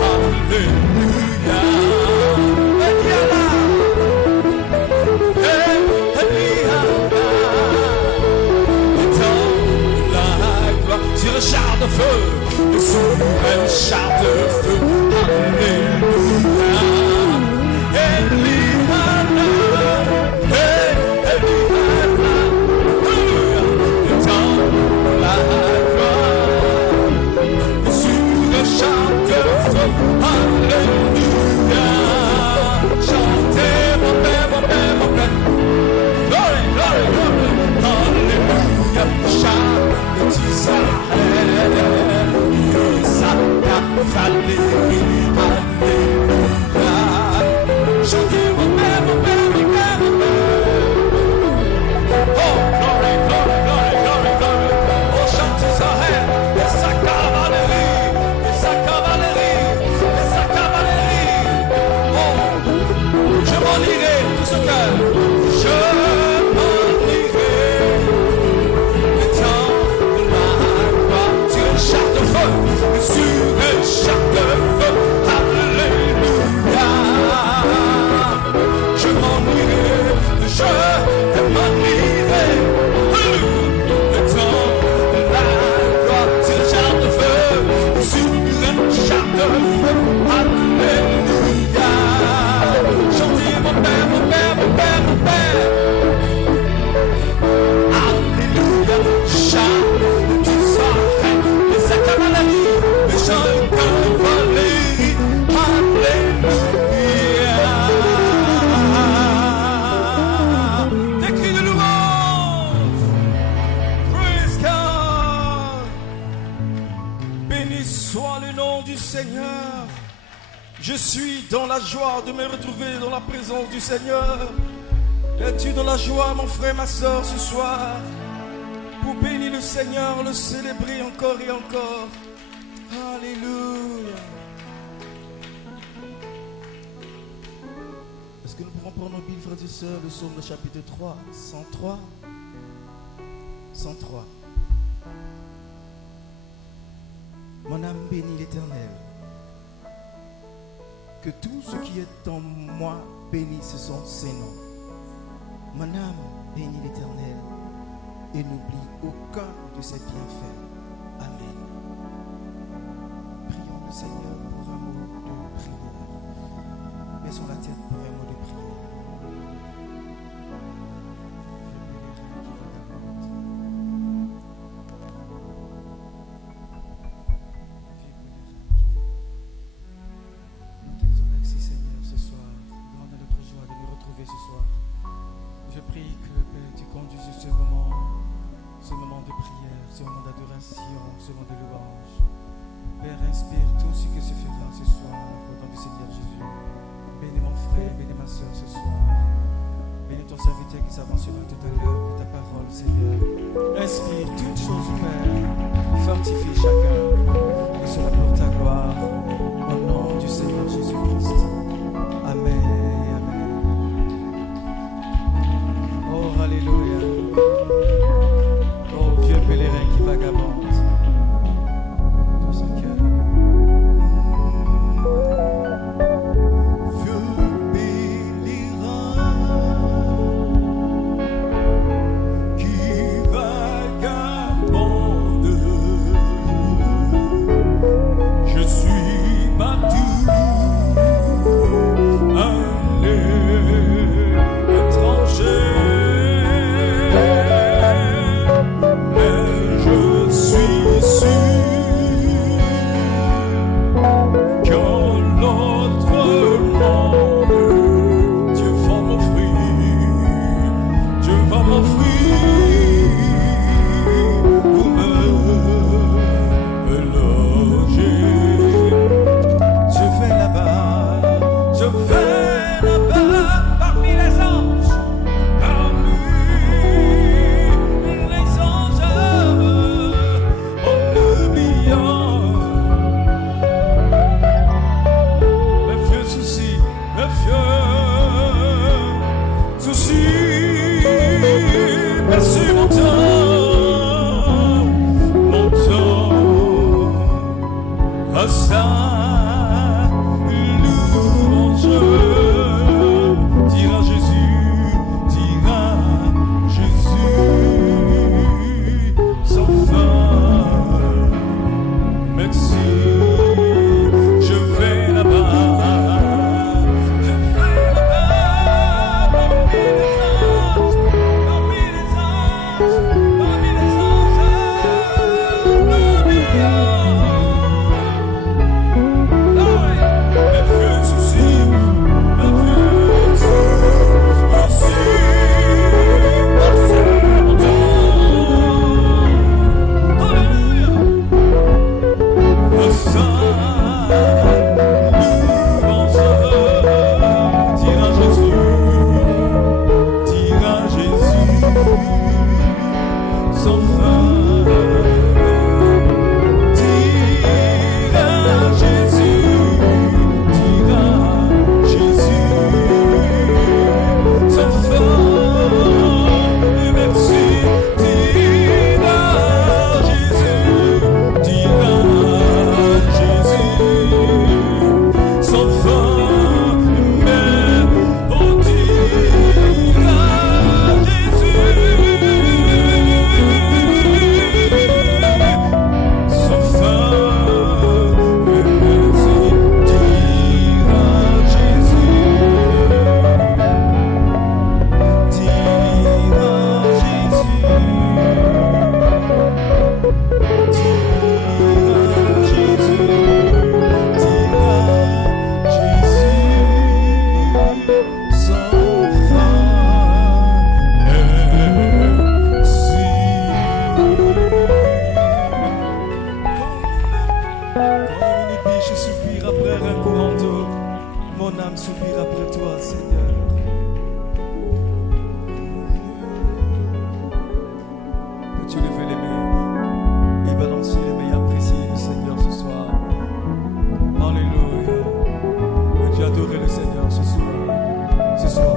Alléluia. Je suis dans la joie de me retrouver dans la présence du Seigneur. Es-tu dans la joie, mon frère, ma soeur, ce soir, pour bénir le Seigneur, le célébrer encore et encore? Alléluia. Est-ce que nous pouvons prendre nos Bibles, frères et sœurs, le psaume de chapitre 3, 103 103. Mon âme bénit l'Éternel. Que tout ce qui est en moi bénisse son Saint-Nom. Mon âme bénit l'Éternel et n'oublie aucun de ses bienfaits. Amen. Prions le Seigneur pour un mot de prière. Baissons la tête pour un mot de prière. Ce moment de louange. Père, inspire tout ce que se fera ce soir au nom du Seigneur Jésus. Bénis mon frère, bénis ma soeur ce soir. Bénis ton serviteur qui s'avancera tout à l'heure pour ta parole, Seigneur. Inspire toutes choses, Père. Fortifie chacun. Et cela pour ta gloire. Au nom du Seigneur Jésus-Christ. Amen. Amen. Oh, alléluia. Oh, vieux pèlerin qui vagabonde. âme soupire après toi, Seigneur. Peux-tu lever les mains et balancer les mains et apprécier le Seigneur ce soir? Alléluia. Peux-tu adorer le Seigneur ce soir? Ce soir.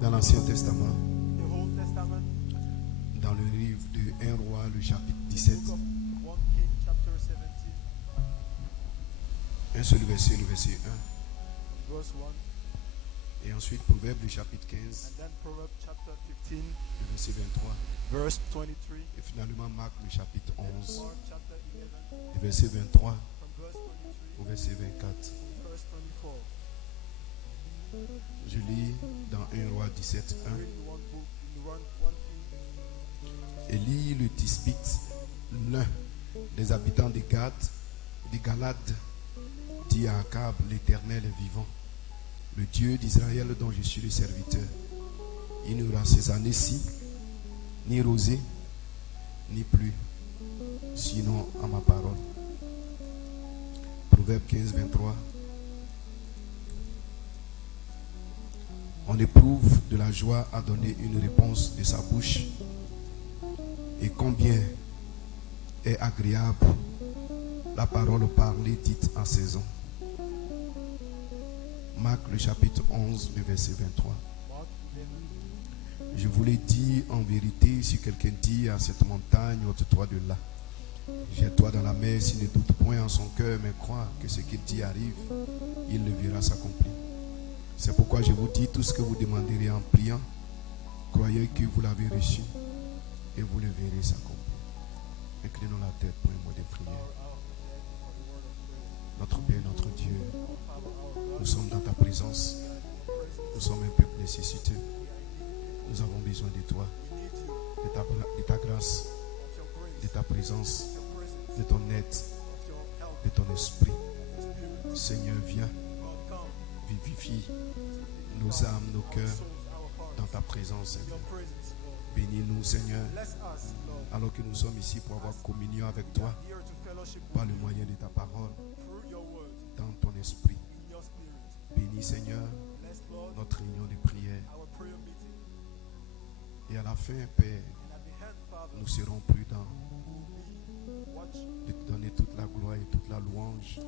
Dans l'Ancien Testament, dans le livre de 1 Roi, le chapitre 17, Un seul verset, le verset 1. verse 1, Et ensuite, Proverbe, le chapitre 15, and then Proverbs chapter 15, le verset 23. verse 23, Et finalement, Marc, le chapitre 11, Mark chapter 11, le verset 23 from verse 23 au verset 24. to verse 24. Je lis dans 1 Roi 17, 1. Read in one book, in one king, Élie le Tisbite, l'un des habitants de Gad, de Galade, dit à Akab, l'Éternel est vivant, le Dieu d'Israël dont je suis le serviteur. Il n'y aura ces années-ci ni rosée, ni pluie, sinon à ma parole. Proverbe 15, 23. On éprouve de la joie à donner une réponse de sa bouche. Et combien est agréable la parole parlée dite en saison. Marc le chapitre 11, le verset 23. Mark 11. Je vous l'ai dit en vérité, si quelqu'un dit à cette montagne, ôte-toi de là. Jette-toi dans la mer, s'il ne doute point en son cœur, mais croit que ce qu'il dit arrive, il le verra s'accomplir. C'est pourquoi je vous dis, tout ce que vous demanderez en priant, croyez que vous l'avez reçu et vous le verrez s'accomplir. Inclinons la tête pour un mot de prière. Notre Père, notre Dieu, nous sommes dans ta présence. Nous sommes un peuple nécessiteux. Nous avons besoin de toi, de ta grâce, de ta présence, de ton aide, de ton esprit. Seigneur, viens, vivifie nos âmes, nos cœurs dans ta présence, Seigneur. Bénis-nous, Seigneur, alors que nous sommes ici pour avoir communion avec toi par le moyen de ta parole, dans ton esprit. Bénis, Seigneur, notre réunion de prière. Et à la fin, Père, nous serons prudents de te donner toute la gloire et toute la louange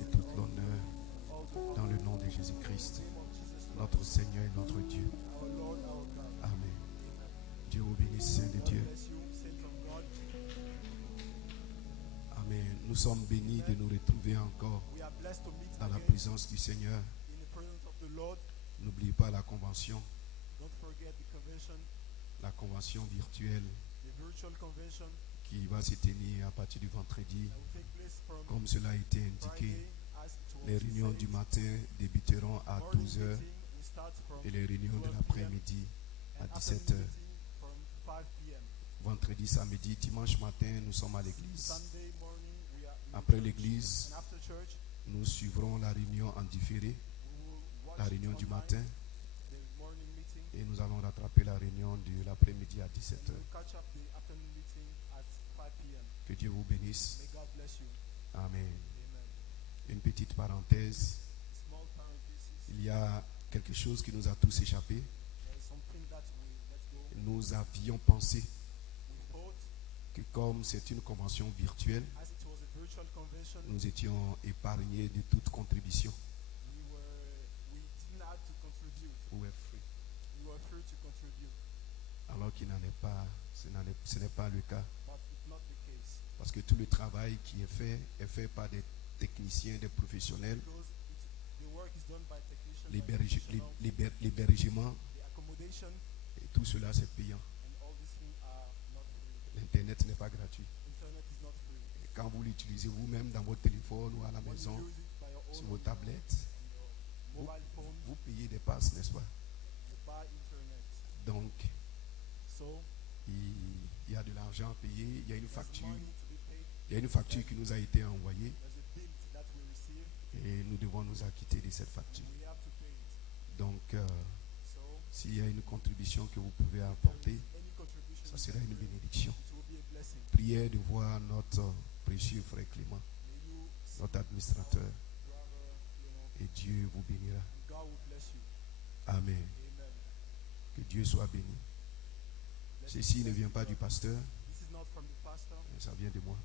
et tout l'honneur dans le nom de Jésus-Christ, notre Seigneur et notre Dieu. Amen. Dieu vous bénisse, Saint de Dieu. Amen. Nous sommes bénis de nous retrouver encore dans la présence du Seigneur. N'oubliez pas la convention, la convention virtuelle qui va se tenir à partir du vendredi. Comme cela a été indiqué, les réunions du matin débuteront à 12h et les réunions de l'après-midi à 17h. Vendredi, samedi, dimanche matin, nous sommes à l'église. Après l'église, nous suivrons la réunion en différé, la réunion du matin, et nous allons rattraper la réunion de l'après-midi à 17h. Que Dieu vous bénisse. Amen. Une petite parenthèse. Il y a quelque chose qui nous a tous échappé. Nous avions pensé que comme c'est une convention virtuelle, nous étions épargnés de toute contribution. Alors qu'il n'en est pas, ce n'est pas le cas. Parce que tout le travail qui est fait par des techniciens, des professionnels. L'hébergement et tout cela c'est payant. L'internet n'est pas gratuit. Et quand vous l'utilisez vous-même dans votre téléphone ou à la maison, sur vos tablettes, vous payez des passes, n'est-ce pas? Donc, il y a de l'argent à payer, il y a une facture. Il y a une facture qui nous a été envoyée et nous devons nous acquitter de cette facture. Donc, s'il y a une contribution que vous pouvez apporter, ça sera une bénédiction. Priez de voir notre précieux frère Clément, notre administrateur, et Dieu vous bénira. Amen. Que Dieu soit béni. Ceci ne vient pas du pasteur, mais ça vient de moi.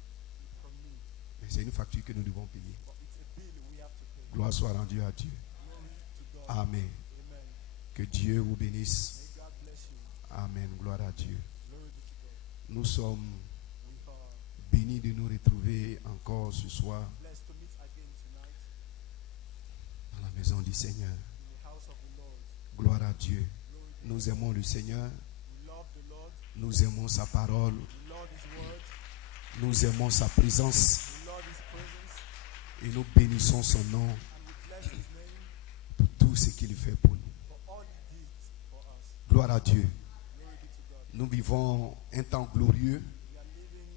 Mais c'est une facture que nous devons payer. Gloire soit rendue à Dieu. Amen. Que Dieu vous bénisse. Amen. Gloire à Dieu. Nous sommes bénis de nous retrouver encore ce soir maison du Seigneur. in the house of the Lord. Gloire à Dieu. Nous aimons le Seigneur. We love the Lord. Nous aimons sa parole. We love His word. Nous aimons sa présence. We love His presence. Et nous bénissons son nom And we bless His name pour tout ce qu'il fait pour nous. for all He did for us. Gloire à Dieu. Glory be to God. Nous vivons un temps glorieux. We are living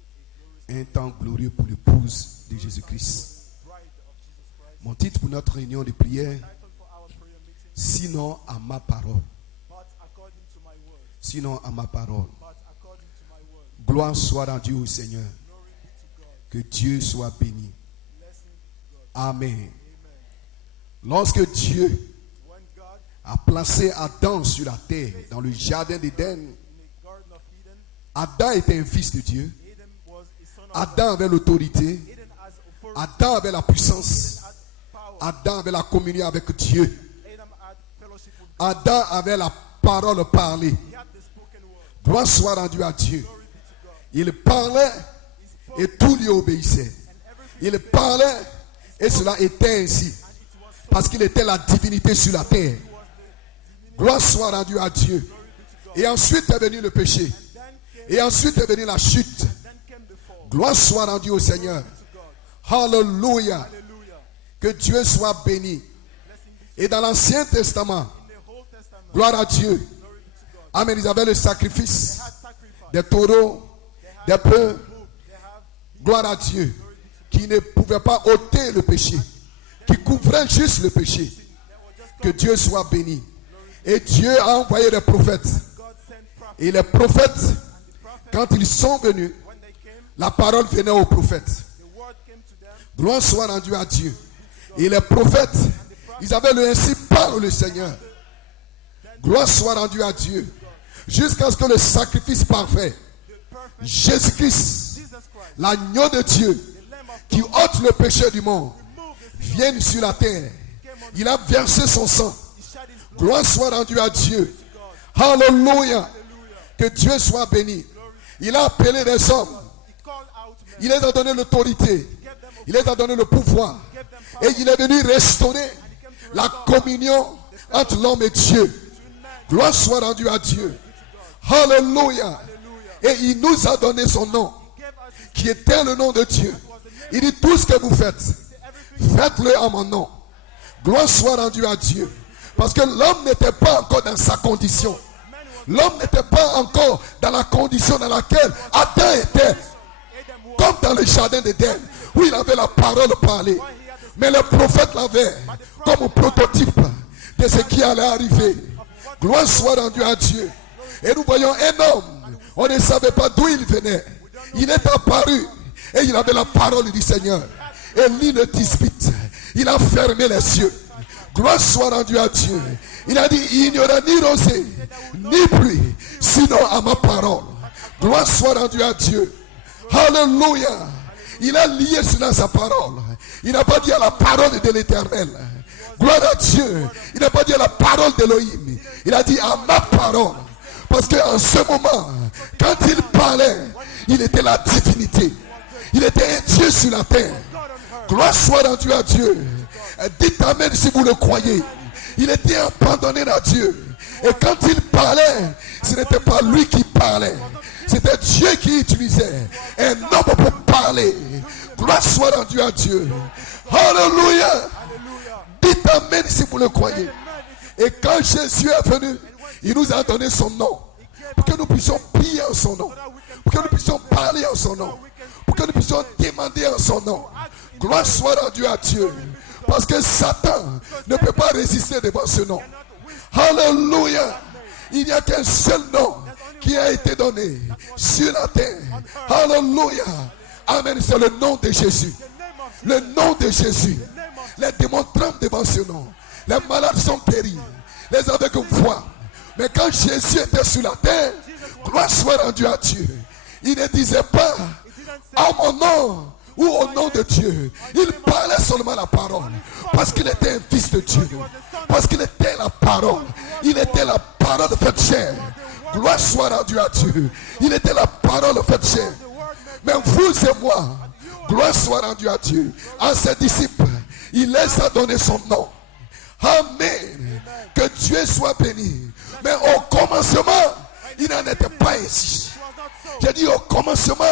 a glorious Un temps glorieux pour l'épouse de Jésus-Christ. bride of Jesus Christ. Mon titre pour notre réunion de prière, Title for our prayer meeting, sinon à ma parole. but according to my word. Sinon à ma parole. But according to my word. Gloire soit rendue au Seigneur. Glory be to God. Que Dieu soit béni. Blessing be to God. Amen. Amen. Lorsque Dieu When God, a placé Adam sur la terre, dans le jardin d'Éden, in the Garden of Eden, Adam était un fils de Dieu. Eden was a son of God. Adam avait l'autorité. Eden has authority. Adam avait la puissance. Eden had power. Adam avait la communion avec Dieu. Adam had fellowship with God. Adam avait la parole parlée. He had the spoken word. Gloire soit rendue à Dieu. Glory be to God. Il parlait He spoke et tout lui obéissait. and everything Il parlait et cela était ainsi. and it was so. Parce qu'il était la divinité sur la terre. He was the divinity. Gloire soit rendue à Dieu. Glory be to God. Et ensuite est venu le péché. Then came, Et ensuite est venue la chute. then came the fall. Gloire soit rendue au Seigneur. To God. Alléluia. Hallelujah. Que Dieu soit béni. Blessing be Et dans l'Ancien Testament, in the Old Testament. gloire à Dieu. Glory be to God. Amen. Ils avaient le sacrifice They had sacrifice. des taureaux, des bœufs. They have Gloire à Dieu. Qui ne pouvaient pas ôter le péché. Qui couvraient juste le péché. Que Dieu soit béni. Et Dieu a envoyé des prophètes. God sent prophets. Et les prophètes, The prophets, quand ils sont venus, when they came, la parole venait aux prophètes. the word came to them. Gloire soit rendue à Dieu. Et les prophètes, ils avaient le ainsi parle le Seigneur. Gloire soit rendue à Dieu. Jusqu'à ce que le sacrifice parfait, The perfect Jésus-Christ, Jesus Christ, l'agneau de Dieu, the Lamb of qui ôte le péché du monde, remove the sin. vienne sur la terre. Il a versé son sang. He shed his blood Gloire soit rendue à Dieu. to God. Alléluia. Hallelujah. Que Dieu soit béni. Il a appelé les hommes. He called out men. Il les a donné l'autorité. Gave them Il les a donné le pouvoir. gave them power. Et il est venu restaurer la communion entre l'homme et Dieu. Gloire soit rendue à Dieu. Alléluia. Et il nous a donné son nom, Gave us his qui était le nom de Dieu. Il dit tout ce que vous faites, faites-le en mon nom. Gloire soit rendue à Dieu. Parce que l'homme n'était pas encore dans sa condition. L'homme n'était pas encore dans la condition dans laquelle Adam était. Adam was Comme dans le jardin d'Éden, où il avait la parole parlée. Mais le prophète l'avait comme un prototype de ce qui allait arriver. Gloire soit rendue à Dieu. Et nous voyons un homme, on ne savait pas d'où il venait. Il est apparu et il avait la parole du Seigneur. Et lui ne dispute. Il a fermé les yeux. Gloire soit rendue à Dieu. Il a dit, il n'y aura ni rosée, ni pluie, sinon à ma parole. Gloire soit rendue à Dieu. Alléluia. Il a lié cela à sa parole. Il n'a pas dit à la parole de l'Éternel. Gloire à Dieu. Il n'a pas dit à la parole d'Élohim. Il a dit à ma parole. Parce qu'en ce moment, quand il parlait, il était la divinité. Il était un Dieu sur la terre. Gloire soit rendue à Dieu. Dites amen si vous le croyez. Il était abandonné à Dieu. Et quand il parlait, ce n'était pas lui qui parlait. C'était Dieu qui utilisait un homme pour parler. Gloire soit rendue à Dieu. Alléluia. Dites amen si vous le croyez. Et quand Jésus est venu, il nous a donné son nom. Pour que nous puissions prier en son nom. Pour que nous puissions parler en son nom. Pour que nous puissions demander en son nom. Gloire soit rendue à Dieu. Parce que Satan ne peut pas résister devant ce nom. Alléluia. Il n'y a qu'un seul nom qui a été donné sur la terre. Alléluia. Amen. C'est le nom de Jésus. Le nom de Jésus. Les démons tremblent devant ce nom. Les malades sont péris. Les aveugles voient. Mais quand Jésus était sur la terre, gloire soit rendue à Dieu. Il ne disait pas à mon nom ou au nom de Dieu. Il parlait seulement la parole. Parce qu'il était un fils de Dieu. Parce qu'il était la parole. Il était la parole faite chair. Gloire soit rendue à Dieu. Il était la parole faite chair. Mais vous et moi, gloire soit rendue à Dieu. À ses disciples, il les a donné son nom. Amen. Que Dieu soit béni. Mais au commencement, il n'en était pas ainsi. J'ai dit au commencement,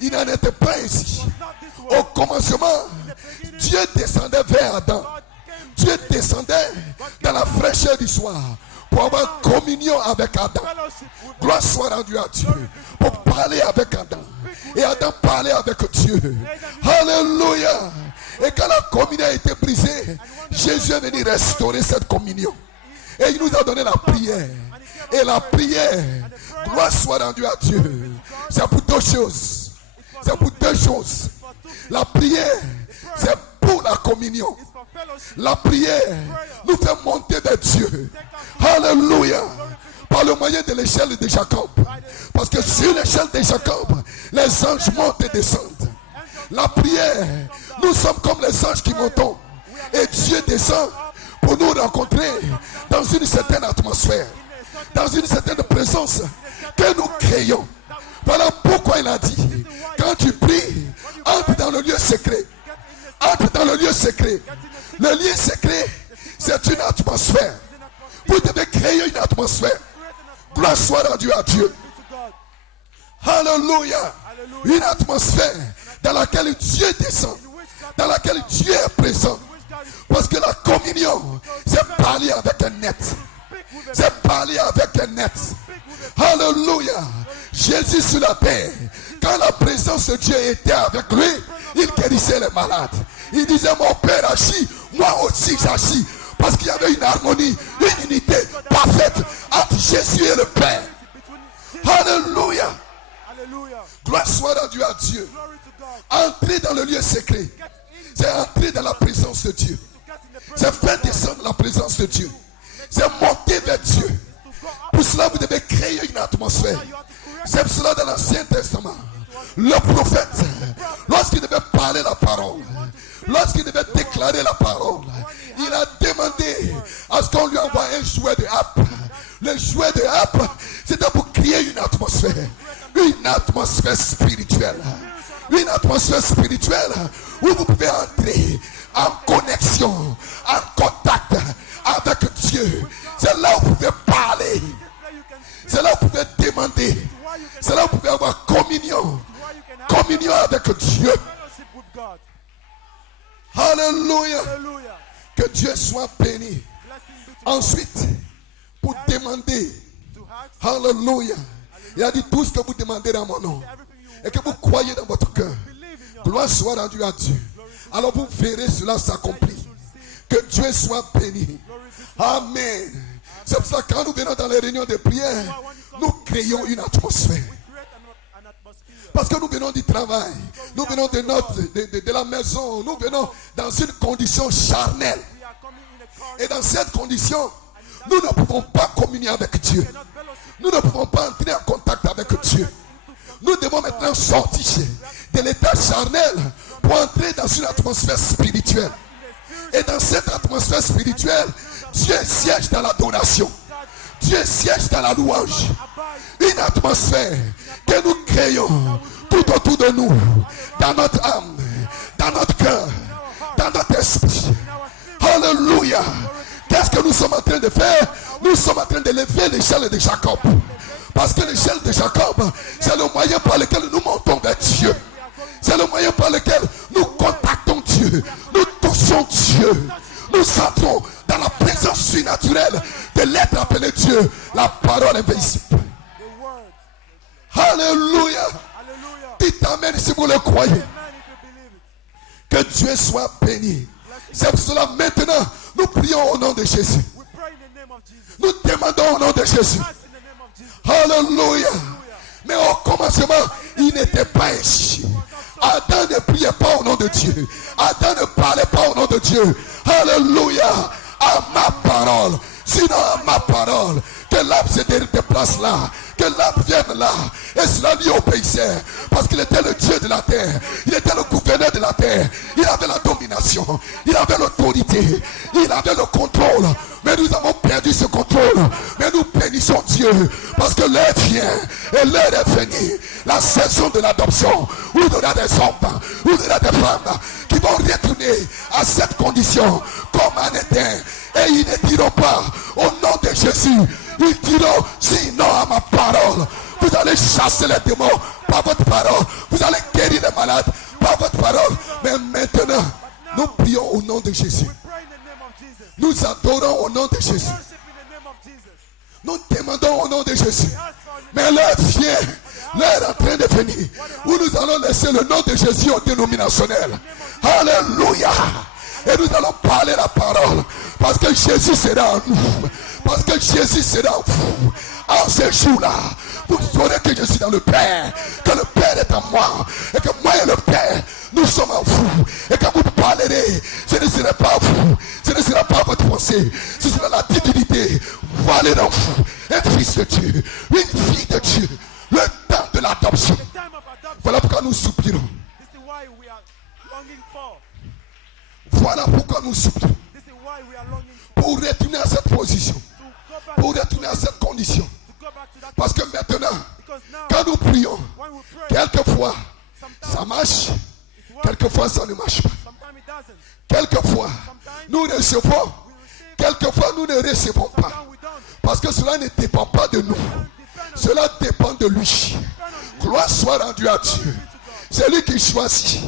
il n'en était pas ainsi. Au commencement, Dieu descendait vers Adam. Dieu descendait dans la fraîcheur du soir pour avoir communion avec Adam. Gloire soit rendue à Dieu. Pour parler avec Adam. Et Adam parlait avec Dieu. Alléluia. Et quand la communion a été brisée, Jésus est venu restaurer cette communion. Et il nous a donné la prière. Et la prière, gloire soit rendue à Dieu. C'est pour deux choses. C'est pour deux choses. La prière, c'est pour la communion. La prière nous fait monter vers Dieu. Alléluia. Par le moyen de l'échelle de Jacob. Parce que sur l'échelle de Jacob, les anges montent et descendent. La prière, nous sommes comme les anges qui montons. Et Dieu descend pour nous rencontrer dans une certaine atmosphère, dans une certaine présence que nous créons. Voilà pourquoi il a dit, quand tu pries, entre dans le lieu secret. Entre dans le lieu secret. Le lieu secret, c'est une atmosphère. Vous devez créer une atmosphère. Gloire soit rendue à Dieu. Alléluia. Une atmosphère dans laquelle Dieu descend. Dans laquelle Dieu est présent. Parce que la communion, c'est parler avec un net. C'est parler avec un net. Alléluia. Jésus sur la terre, quand la présence de Dieu était avec lui, il guérissait les malades. Il disait, mon Père agit, moi aussi j'agis. Parce qu'il y avait une harmonie, une unité parfaite entre Jésus et le Père. Alléluia. Gloire soit rendue à Dieu. Entrer dans le lieu secret, c'est entrer dans la présence de Dieu. C'est faire descendre la présence de Dieu. C'est monter vers Dieu. Pour cela, vous devez créer une atmosphère. C'est pour cela dans l'Ancien Testament, le prophète, lorsqu'il devait parler la parole, lorsqu'il devait déclarer la parole, il a demandé à ce qu'on lui envoie un jouet de harpe. Le jouet de harpe, c'était pour créer une atmosphère spirituelle. Une atmosphère spirituelle où vous pouvez entrer en connexion, en contact avec Dieu. C'est là où vous pouvez parler. C'est là où vous pouvez demander. C'est là où vous pouvez avoir communion. Communion avec Dieu. Alléluia. Que Dieu soit béni. Ensuite, pour demander. Alléluia. Il a dit tout ce que vous demandez dans mon nom. Et que vous croyez dans votre cœur. Gloire soit rendue à Dieu. Alors vous verrez cela s'accomplir. Que Dieu soit béni. Amen. C'est pour ça que quand nous venons dans les réunions de prière, nous créons une atmosphère. Parce que nous venons du travail, nous venons de la maison, nous venons dans une condition charnelle. Et dans cette condition, nous ne pouvons pas communier avec Dieu. Nous ne pouvons pas entrer en contact avec Dieu. Nous devons maintenant sortir de l'état charnel pour entrer dans une atmosphère spirituelle. Et dans cette atmosphère spirituelle, Dieu siège dans l'adoration. Dieu siège dans la louange. Une atmosphère que nous créons tout autour de nous, dans notre âme, dans notre cœur, dans notre esprit. Alléluia. Qu'est-ce que nous sommes en train de faire? Nous sommes en train de lever l'échelle de Jacob. Parce que l'échelle de Jacob, c'est le moyen par lequel nous montons vers Dieu. C'est le moyen par lequel nous contactons Dieu. Nous touchons Dieu. Nous entrons dans la présence surnaturelle de l'être appelé Dieu. La parole invisible. Alléluia. Dites amen si vous le croyez. Que Dieu soit béni. C'est pour cela maintenant, nous prions au nom de Jésus. Nous demandons au nom de Jésus. Alléluia. Mais au commencement, il n'était pas ainsi. Adam ne priait pas au nom de Dieu. Adam ne parlait pas au nom de Dieu. Alléluia. À ma parole. Sinon à ma parole. Que l'arbre se déplace là. Que l'arbre vienne là. Et cela lui obéissait. Parce qu'il était le Dieu de la terre. Il était le gouverneur de la terre. Il avait la domination. Il avait l'autorité. Il avait le contrôle. Mais nous avons perdu ce contrôle. Mais nous bénissons Dieu. Parce que l'heure vient. Et l'heure est venue. La saison de l'adoption. Où il y aura des hommes. Où il y aura des femmes. Qui vont retourner à cette condition. Comme comme un éteint. Et ils ne diront pas au nom de Jésus. Ils diront sinon à ma parole. Vous allez chasser les démons par votre parole. Vous allez guérir les malades par votre parole. Mais maintenant, nous prions au nom de Jésus. Nous adorons au nom de Jésus. Nous demandons au nom de Jésus. Mais l'heure vient, l'heure est en train de venir, où nous allons laisser le nom de Jésus au dénominationnel. Alléluia. Et nous allons parler la parole. Parce que Jésus sera en nous. Parce que Jésus sera en vous. En ce jour-là, vous saurez que je suis dans le Père. Que le Père est en moi. Et que moi et le Père, nous sommes en vous. Et quand vous parlerez, ce ne sera pas vous. Ce ne sera pas votre pensée. Ce sera la divinité. Voilée dans vous. Un fils de Dieu. Une fille de Dieu. Le temps de l'adoption. Voilà pourquoi nous soupirons. Voilà pourquoi nous soupirons. Pour retourner à cette position. Pour retourner à cette condition. Parce que maintenant, quand nous prions, quelquefois, ça marche. Quelquefois, ça ne marche pas. Quelquefois, nous recevons. Quelquefois, nous ne recevons pas. Parce que cela ne dépend pas de nous. Cela dépend de lui. Gloire soit rendue à Dieu. C'est lui qui choisit.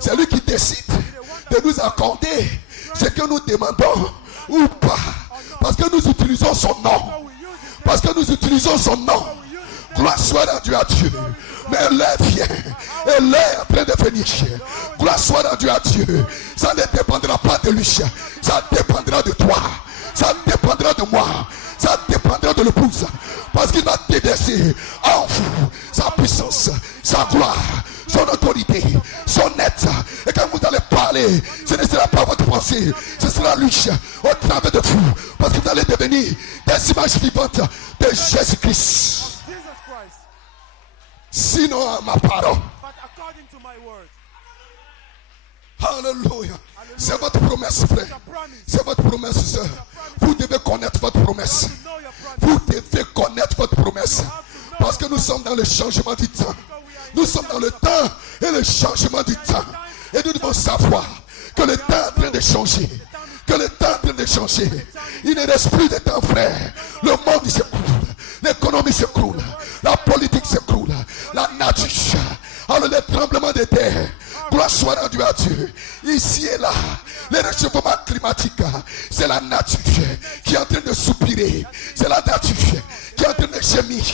C'est lui qui décide de nous accorder ce que nous demandons ou pas. Parce que nous utilisons son nom. Parce que nous utilisons son nom. Gloire soit rendue à Dieu. Mais l'heure vient. Et l'heure est en train de venir. Gloire soit rendue à Dieu. Ça ne dépendra pas de lui. Ça dépendra de toi. Ça dépendra de moi. Ça dépendra de l'épouse. Parce qu'il va déverser en vous sa puissance, sa gloire, son autorité, son être. Et quand vous allez parler, ce ne sera pas votre pensée. Ce sera lui au travers de vous. Parce que vous allez devenir des images vivantes de Jésus-Christ. Sinon à ma parole. Alléluia. C'est votre promesse, frère. C'est votre promesse, sœur. Vous devez connaître votre promesse. Vous devez connaître votre promesse. Parce que nous sommes dans le changement du temps. Nous sommes dans le temps et le changement du temps. Et nous devons savoir que le temps est en train de changer. Que le temps est en train de changer. Il ne reste plus de temps, frère. Le monde s'écroule. L'économie s'écroule. La politique s'écroule. La nature. Alors les tremblements de terre. Gloire soit rendue à Dieu. Ici et là, les réchauffements climatiques, c'est la nature qui est en train de soupirer. C'est la nature qui est en train de gémir,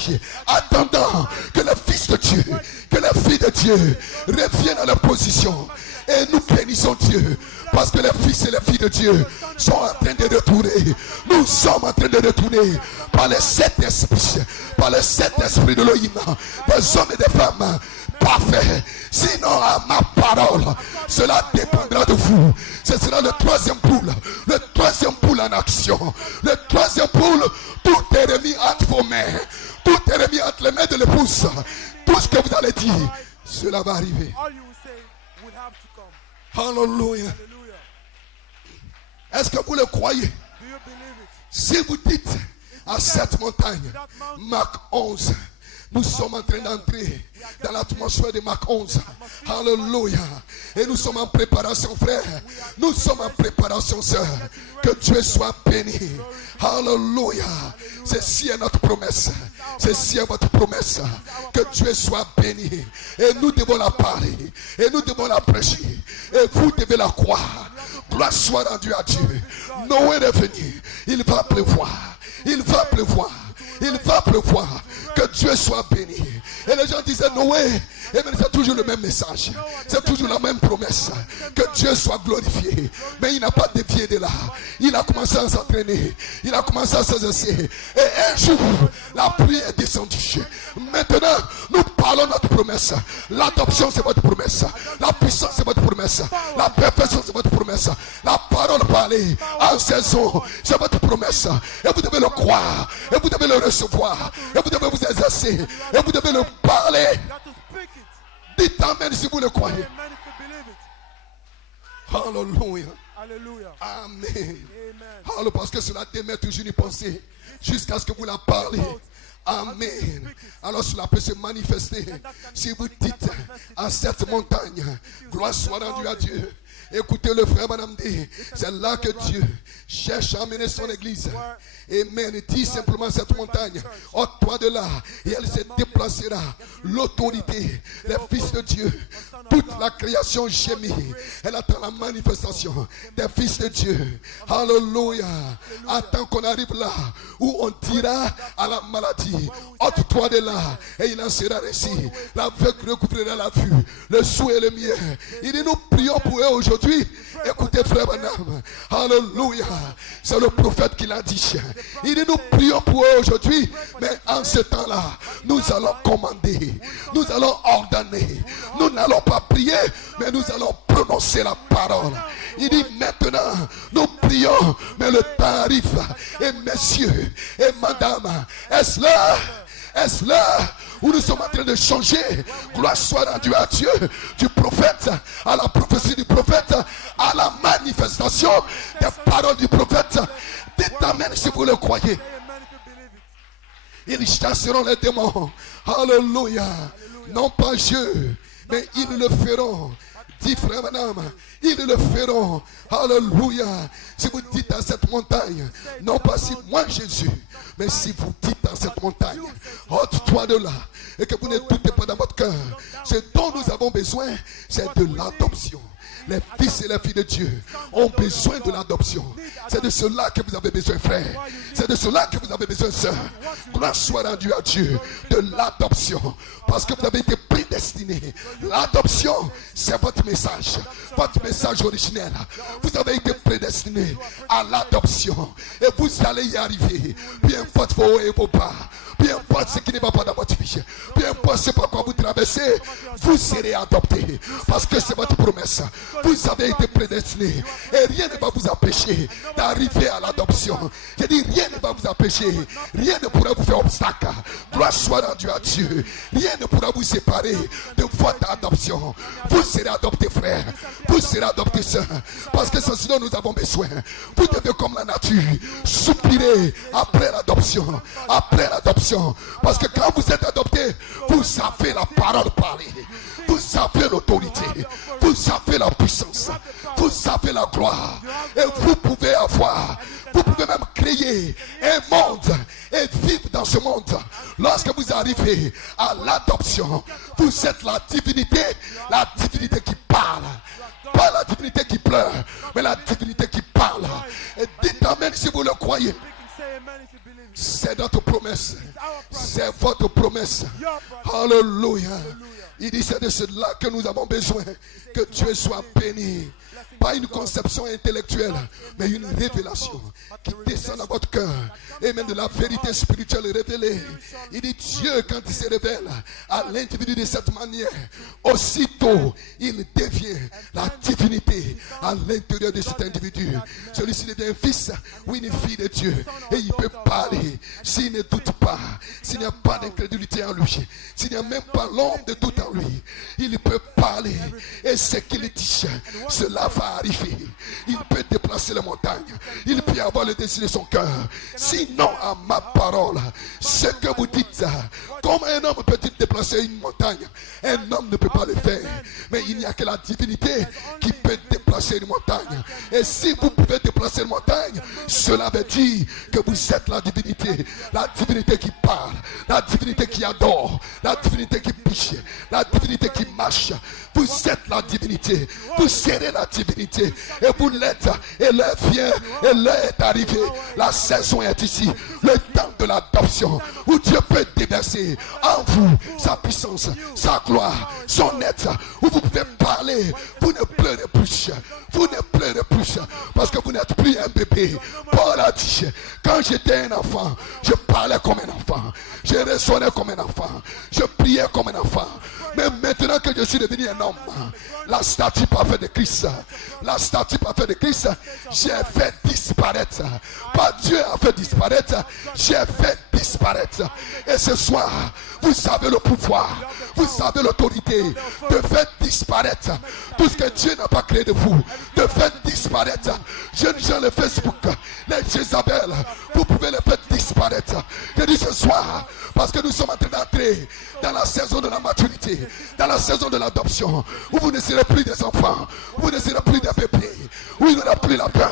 attendant que le Fils de Dieu, que les filles de Dieu reviennent à leur position. Et nous bénissons Dieu. Parce que les fils et les filles de Dieu sont en train de retourner. Nous sommes en train de retourner par les 7 esprits. Par les 7 esprits de l'Oïm. Des hommes et des femmes parfaits. Sinon à ma parole, cela dépendra de vous. Ce sera le troisième poule. Le troisième poule en action. Le troisième poule, tout est remis entre vos mains. Tout est remis entre les mains de l'épouse. Tout ce que vous allez dire, cela va arriver. Hallelujah. Est-ce que vous le croyez? Si vous dites à cette montagne, Marc 11, nous sommes en train d'entrer dans l'atmosphère de Marc 11. Alléluia. Et nous sommes en préparation, frère. Nous sommes en préparation, sœur. Que Dieu soit béni. Alléluia. Ceci est notre promesse. Ceci est votre promesse. Que Dieu soit béni. Et nous devons la parler. Et nous devons la prêcher. Et vous devez la croire. Gloire soit rendue à Dieu. Noé est venu. Il va pleuvoir. Il va pleuvoir. Il va pleuvoir. Que Dieu soit béni. Et les gens disaient Noé. Et bien c'est toujours le même message. C'est toujours la même promesse. Que Dieu soit glorifié. Mais il n'a pas dévié de là. Il a commencé à s'entraîner. Il a commencé à s'exercer. Et un jour, la pluie est descendue. Maintenant, nous parlons notre promesse. L'adoption, c'est votre promesse. La puissance, c'est votre promesse. La perfection, c'est votre promesse. La parole parlée en saison, c'est votre promesse. Et vous devez le croire. Et vous devez le recevoir. Et vous devez vous exercer. Et vous devez le parler. Dites amen si vous le croyez. Alléluia. Amen. Alors parce que cela demeure toujours une pensée jusqu'à ce que vous la parlez. Amen. Alors cela peut se manifester. Si vous dites à cette montagne, gloire soit rendue à Dieu. Écoutez le frère Madame D. C'est là que Dieu cherche à amener son église. Amen. Dis simplement cette montagne, ôte-toi de là, et elle se déplacera. L'autorité, les fils de Dieu, toute la création gémit. Elle attend la manifestation des fils de Dieu. Alléluia. Attends qu'on arrive là où on dira à la maladie, ôte-toi de là, et il en sera ainsi. L'aveugle recouvrira la vue, le sourd et le mien. Il dit, nous prions pour eux aujourd'hui. Écoutez, frère Branham. Alléluia. C'est le prophète qui l'a dit. Il dit, nous prions pour eux aujourd'hui. Mais en ce temps-là, nous allons commander. Nous allons ordonner. Nous n'allons pas prier, mais nous allons prononcer la parole. Il dit, maintenant, nous prions, mais le temps arrive. Et messieurs et madame, est-ce là? Est-ce là où nous sommes en train de changer? Gloire soit rendue à Dieu, du prophète à la prophétie du prophète, à la manifestation des paroles du prophète. Dites amen si vous le croyez. Ils chasseront les démons. Alléluia. Non pas Dieu, mais ils le feront. Dit frère madame, ils le feront. Alléluia. Si vous dites à cette montagne, non pas si moi Jésus, mais si vous dites à cette montagne, ôte-toi de là, et que vous ne doutez pas dans votre cœur, ce dont nous avons besoin, c'est de l'adoption. Les fils et les filles de Dieu ont besoin de l'adoption. C'est de cela que vous avez besoin, frère. C'est de cela que vous avez besoin, sœur. Gloire soit rendue à Dieu de l'adoption. Parce que vous avez été prédestinés. L'adoption, c'est votre message. Votre message originel. Vous avez été prédestinés à l'adoption. Et vous allez y arriver. Peu importe vos hauts et vos bas. Peu importe ce qui ne va pas dans votre vie. Peu importe ce par quoi vous traversez. Vous serez adoptés. Parce que c'est votre promesse. Vous avez été prédestinés. Et rien ne va vous empêcher d'arriver à l'adoption. Je dis rien ne va vous empêcher. Rien ne pourra vous faire obstacle. Gloire soit rendue à Dieu. Rien ne pourra vous séparer de votre adoption. Vous serez adoptés, frère. Vous serez adoptés, sœur. Parce que c'est ce dont nous avons besoin. Vous devez, comme la nature, soupirer après l'adoption. Après l'adoption. Parce que quand vous êtes adoptés, vous savez la parole parler. Vous savez l'autorité. Vous savez la puissance. Vous savez la gloire. Et vous pouvez avoir, vous pouvez même créer un monde et vivre dans ce monde. Lorsque vous arrivez à l'adoption, vous êtes la divinité qui parle. Pas la divinité qui pleure, mais la divinité qui parle. Et dites amen si vous le croyez. C'est notre promesse. C'est votre promesse. Alléluia. Il dit c'est de cela que nous avons besoin. Que Dieu soit béni. Pas une conception intellectuelle, mais une révélation qui descend dans votre cœur. Et même de la vérité spirituelle révélée. Il dit Dieu, quand il se révèle à l'individu de cette manière, aussitôt il devient la divinité à l'intérieur de cet individu. Celui-ci devient un fils ou une fille de Dieu. Et il peut parler s'il ne doute pas, s'il n'y a pas d'incrédulité en lui, s'il n'y a même pas l'ombre de doute en lui. Il peut parler. Et ce qu'il dit, cela va arriver. Il peut déplacer les montagnes. Il peut avoir le désir de son cœur. Sinon, à ma parole, ce que vous dites, comme un homme peut-il déplacer une montagne? Un homme ne peut pas le faire. Mais il n'y a que la divinité qui peut déplacer une montagne. Et si vous pouvez déplacer une montagne, cela veut dire que vous êtes la divinité. La divinité qui parle. La divinité qui adore. La divinité qui piche. La divinité qui marche. Vous êtes la divinité. Vous serez la divinité. Et vous l'êtes. Et l'heure vient. Et l'heure est arrivée. La saison est ici. Le temps de l'adoption. Où Dieu peut déverser en vous sa puissance, sa gloire, son être. Où vous pouvez parler. Vous ne pleurez plus. Vous ne pleurez plus. Parce que vous n'êtes plus un bébé. Paul a dit, quand j'étais un enfant, je parlais comme un enfant. Je résonnais comme un enfant. Je priais comme un enfant. Mais maintenant que je suis devenu un homme, la statue parfaite de Christ, la statue parfaite de Christ, j'ai fait disparaître. Pas Dieu a fait disparaître, j'ai fait disparaître. Et ce soir, vous avez le pouvoir, vous avez l'autorité de faire disparaître tout ce que Dieu n'a pas créé de vous, de faire disparaître. Jeunes gens, le Facebook, les Jézabel, vous pouvez les faire disparaître. Je dis ce soir, parce que nous sommes en train d'entrer dans la saison de la maturité, dans la saison de l'adoption, où vous ne serez plus des enfants, vous ne serez plus des Vous n'aurez plus la peur.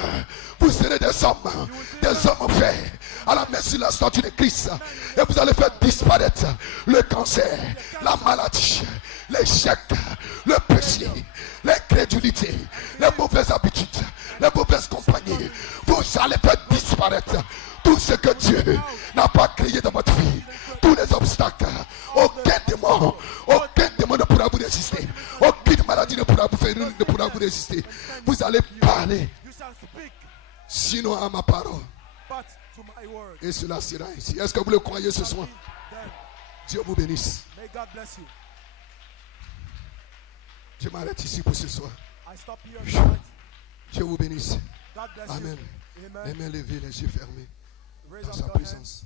Vous serez des hommes faits à la merci de la statue de Christ. Et vous allez faire disparaître le cancer, la maladie, l'échec, le péché, l'incrédulité, les mauvaises habitudes, les mauvaises compagnies. Vous allez faire disparaître tout ce que Dieu n'a pas créé dans votre vie. Tous les obstacles. Aucun démon ne pourra vous résister. Aucune maladie ne pourra vous faire, ne pourra vous résister. Vous allez parler. Sinon à ma parole. Et cela sera ainsi. Est-ce que vous le croyez ce soir? Dieu vous bénisse. Je m'arrête ici pour ce soir. Dieu vous bénisse. Amen. Les mains levées, les yeux fermés. Dans sa présence.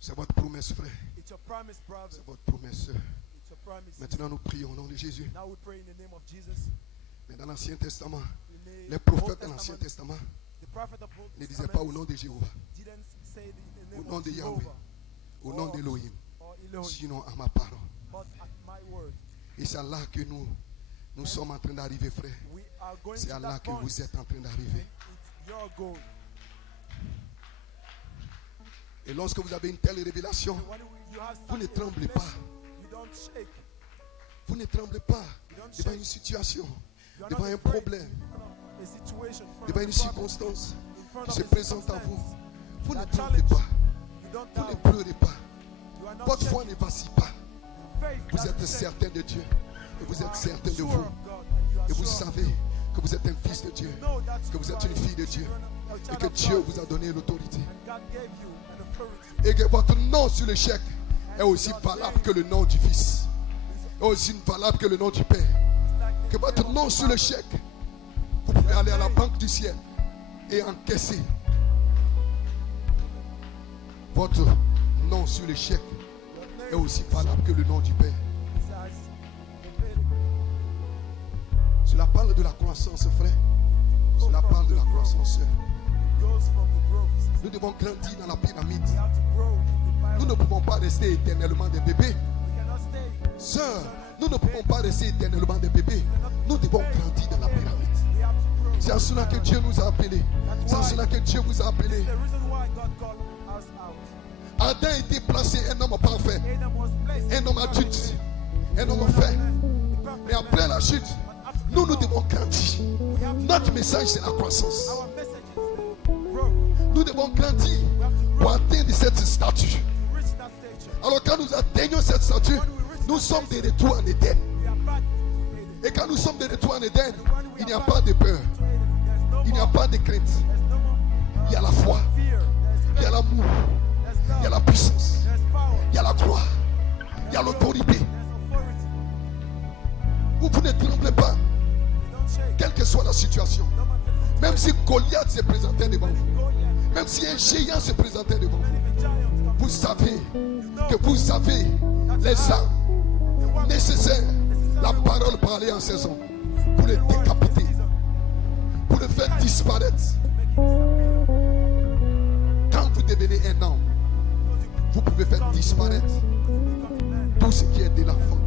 C'est votre promesse, frère. C'est votre promesse, sœur. Maintenant, nous prions au nom de Jésus. Mais dans l'Ancien Testament, les prophètes de l'Ancien Testament ne disaient pas au nom de Jéhovah, au nom de Yahweh, au nom d'Elohim, sinon à ma parole. Et c'est là que nous sommes en train d'arriver, frère. C'est là que vous êtes en train d'arriver. Et lorsque vous avez une telle révélation, vous ne tremblez pas. Vous ne tremblez pas devant une situation, devant un problème, devant une circonstance qui se présente à vous. Vous ne tremblez pas. Vous ne pleurez pas. Votre foi ne vacille pas. Vous êtes certain de Dieu. Et vous êtes certain de vous. Et vous savez que vous êtes un fils de Dieu. Que vous êtes une fille de Dieu. Et que Dieu vous a donné l'autorité. Et que votre nom sur le chèque est aussi valable que le nom du Fils. Est aussi valable que le nom du Père. Que votre nom sur le chèque, vous pouvez aller à la banque du ciel et encaisser votre nom sur le chèque est aussi valable que le nom du Père. Cela parle de la croissance, frère. Cela parle de la croissance, sœur. Nous devons grandir dans la pyramide. Nous ne pouvons pas rester éternellement des bébés. Sœur, nous ne pouvons pas rester éternellement des bébés. Nous devons grandir dans la pyramide. C'est à cela que Dieu nous a appelés. C'est à cela que Dieu vous a appelés. Adam a été placé un homme parfait, un homme adulte, un homme fait. Mais après la chute, nous devons grandir. Notre message, c'est la croissance. Nous devons grandir pour atteindre cette statue. Alors quand nous atteignons cette statue, nous sommes de retour en Éden. Et quand nous sommes de retour en Éden, il n'y a pas de peur. Il n'y a pas de crainte. Il y a la foi. Il y a l'amour. Il y a la puissance. Il y a la gloire. Il y a l'autorité. Vous ne tremblez pas. Quelle que soit la situation. Même si Goliath se présentait devant vous. Même si un géant se présentait devant vous. Vous savez que vous avez les armes nécessaires. La parole parlée en saison. Pour les décapiter. Pour le faire disparaître. Quand vous devenez un homme, vous pouvez faire disparaître tout ce qui est de l'enfant.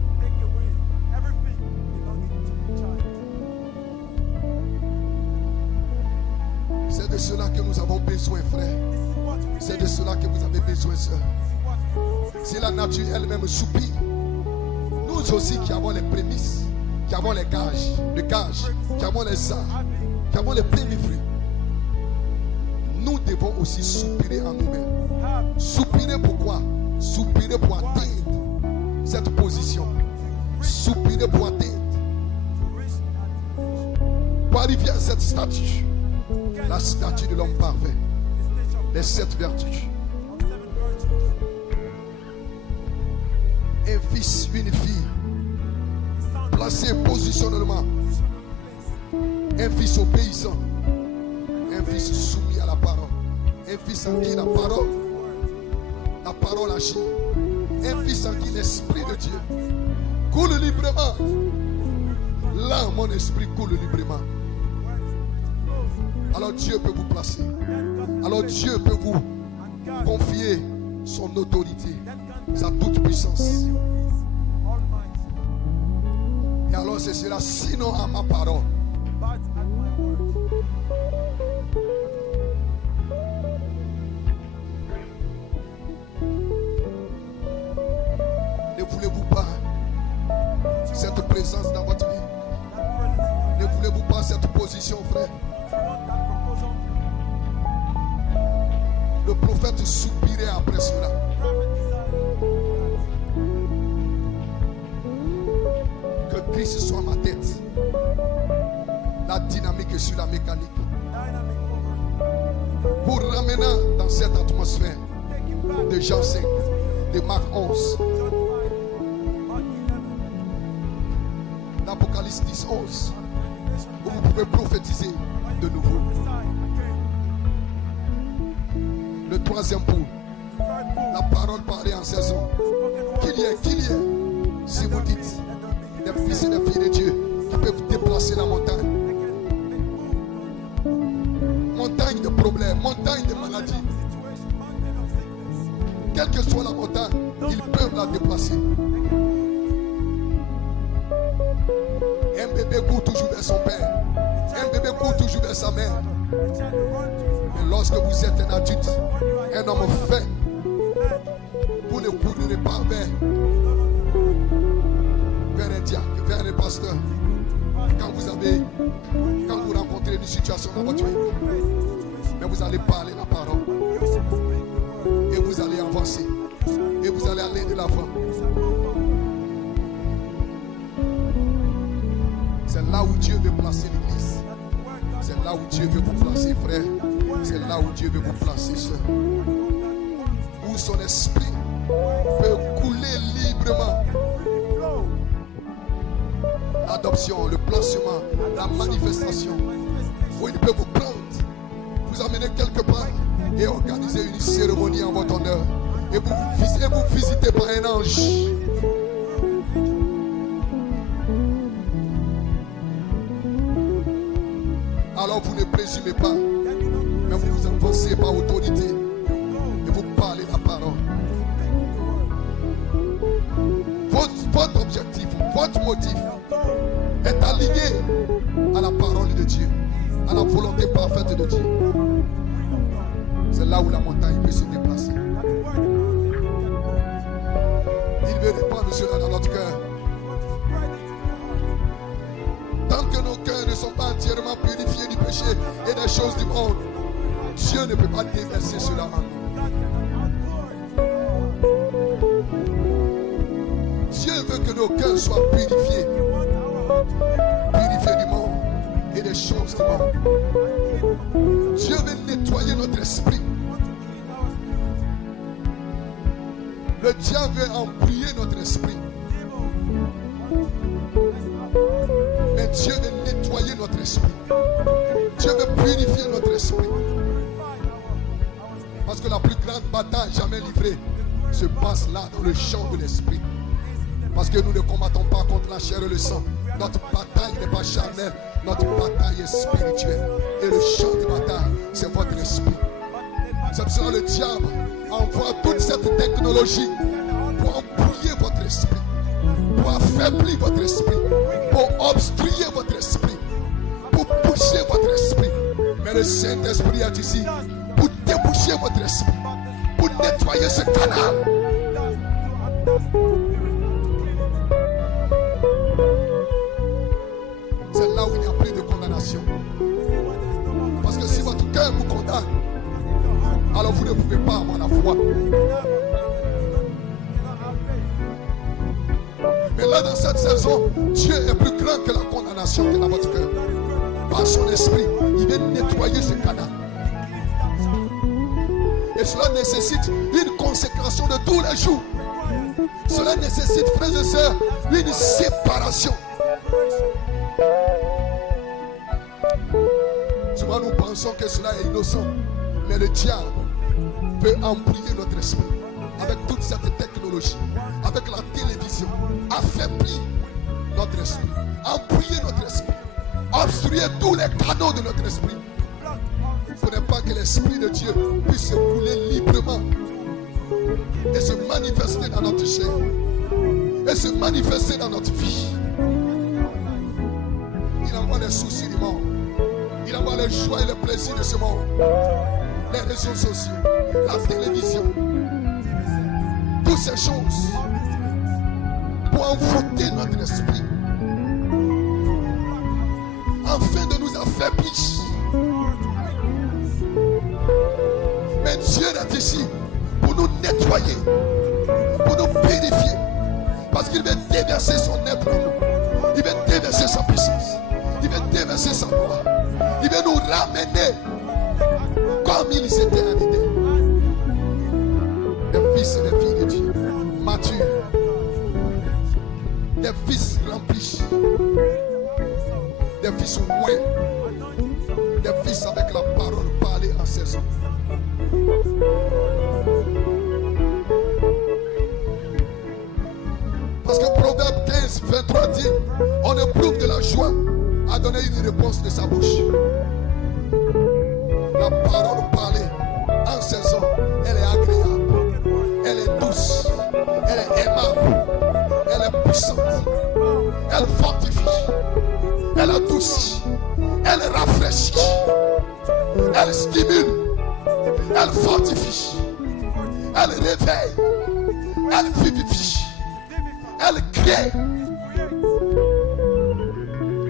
C'est de cela que nous avons besoin, frère. C'est de cela que vous avez besoin, sœur. Si la nature elle-même soupire, nous aussi qui avons les prémices, qui avons les gages, qui avons les arts, qui avons les premiers fruits, nous devons aussi soupirer en nous-mêmes. Soupirer pourquoi? Soupirer pour atteindre cette position. Soupirer pour atteindre. Pour arriver à cette statue. La statue de l'homme parfait. Les 7 vertus. Un fils, une fille. Placé positionnement. Un fils obéissant. Un fils soumis à la parole. Un fils en qui la parole agit. Un fils en qui l'esprit de Dieu coule librement. Là, mon esprit coule librement. Alors Dieu peut vous placer. Alors Dieu peut vous confier son autorité, sa toute puissance. Et alors ce sera sinon à ma parole. but at my word. Ne voulez-vous pas cette présence dans votre vie? That presence in Ne your life. voulez-vous pas cette position, frère? If you want that proposal, Le prophète soupirait après cela. prophet desire Que Christ soit ma tête. La dynamique est sur la mécanique. that dynamic over. Pour ramener dans cette atmosphère Take him back. de Jean 5, de Marc 11, John 5, Mark 11, d'Apocalypse 10, 11, Revelation où vous pouvez prophétiser de nouveau. prophesy again. Le troisième point, The third book, la parole parlée en saison. the spoken word. Qu'il y ait, si vous dites, des fils et des filles de Dieu qui peuvent déplacer la montagne. Montagne de problèmes, montagne de maladies. Quelle que soit la montagne, ils peuvent la déplacer. Un bébé court toujours vers son père. Un bébé court toujours vers sa mère. Mais lorsque vous êtes un adulte, un homme fait, vous ne courrez pas vers un diacre, vers un pasteur. Quand vous rencontrez une situation dans votre vie, mais vous allez parler la parole et vous allez avancer et vous allez aller de l'avant. C'est là où Dieu veut placer l'église. C'est là où Dieu veut vous placer, frère. C'est là où Dieu veut vous placer, soeur. Où son esprit peut couler librement. L'adoption, le placement, la manifestation. Où il peut vous prendre, vous amener quelque part et organiser une cérémonie en votre honneur. Et vous visitez par un ange. Alors vous ne présumez pas, mais vous vous avancez par autorité et vous parlez la parole. Votre objectif, votre motif est aligné à la parole de Dieu, à la volonté parfaite de Dieu. C'est là où la montagne peut se déplacer. Il veut répandre cela dans notre cœur. Tant que nos cœurs ne sont pas entièrement purifiés du péché et des choses du monde, Dieu ne peut pas déverser cela en nous. Dieu veut que nos cœurs soient purifiés. Purifiés du monde et des choses du monde. Dieu veut nettoyer notre esprit. Le diable veut embrouiller notre esprit. Mais Dieu veut nettoyer notre esprit. Dieu veut purifier notre esprit. Parce que la plus grande bataille jamais livrée se passe là, dans le champ de l'esprit. Parce que nous ne combattons pas contre la chair et le sang. Notre bataille n'est pas charnelle. Notre bataille est spirituelle. Et le champ de bataille, c'est votre esprit. C'est pour cela que le diable envoie toute cette technologie pour embrouiller votre esprit, pour affaiblir votre esprit, pour obstruer votre esprit, pour boucher votre esprit. Mais le Saint-Esprit est ici pour déboucher votre esprit, pour nettoyer ce canal. C'est là où il n'y a plus de condamnation. Parce que si votre cœur vous condamne, alors vous ne pouvez pas avoir la foi. Mais là, dans cette saison, Dieu est plus grand que la condamnation qui est dans votre cœur. Par son esprit, il vient nettoyer ce canal. Et cela nécessite une consécration de tous les jours. Cela nécessite, frères et sœurs, une séparation. Souvent nous pensons que cela est innocent. Mais le diable peut embrouiller notre esprit avec toute cette technologie, avec la télévision, affaiblir notre esprit, embrouiller notre esprit, obstruer tous les canaux de notre esprit. Il ne faudrait pas que l'esprit de Dieu puisse se couler librement et se manifester dans notre chair et se manifester dans notre vie. les soucis du monde. Il envoie les joies et les plaisirs de ce monde. Les réseaux sociaux, la télévision, toutes ces choses pour envoûter notre esprit, afin de nous affaiblir. Mais Dieu est ici pour nous nettoyer, pour nous purifier, parce qu'il veut déverser son être en nous. Il veut déverser sa puissance. Il veut déverser sa gloire. Il veut nous ramener comme il s'était arrêté. Les fils et les filles de Dieu matures, des fils remplis, des fils oués, des fils avec la parole parlée en saison. Parce que Proverbe 15, 23 dit, on éprouve de la joie à donner une réponse de sa bouche. La parole parlée en saison, elle est agréable, elle est douce, elle est aimable, elle est puissante, elle fortifie, elle adoucit, elle rafraîchit, elle stimule, elle fortifie, elle réveille, elle vivifie, elle crée.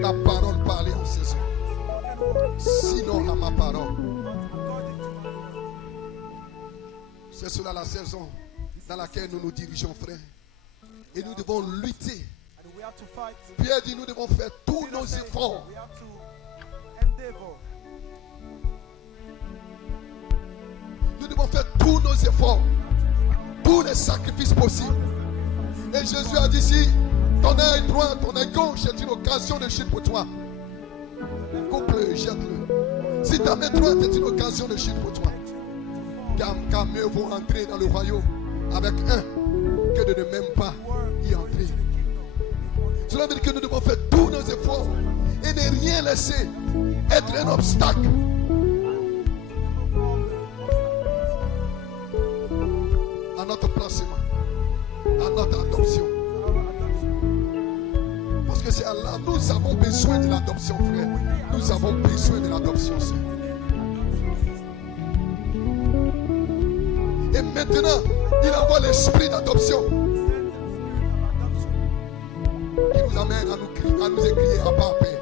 La parole parlée en saison. Sinon à ma parole. C'est cela la saison dans laquelle nous nous dirigeons, frères. Et nous devons lutter. Pierre dit, nous devons faire tous nos efforts. Nous devons faire tous nos efforts, tous les sacrifices possibles. Et Jésus a dit, si ton œil droit, ton œil gauche est une occasion de chute pour toi, coupe-le, jette-le. Si ta main droite est une occasion de chute pour toi, car mieux vaut entrer dans le royaume avec un que de ne même pas y entrer. Cela veut dire que nous devons faire tous nos efforts et ne rien laisser être un obstacle à notre placement, à notre adoption. Parce que c'est Allah, nous avons besoin de l'adoption, frère. Nous avons besoin de l'adoption, Seigneur. Et maintenant, il envoie l'esprit d'adoption qui nous amène à nous écrire à part paix.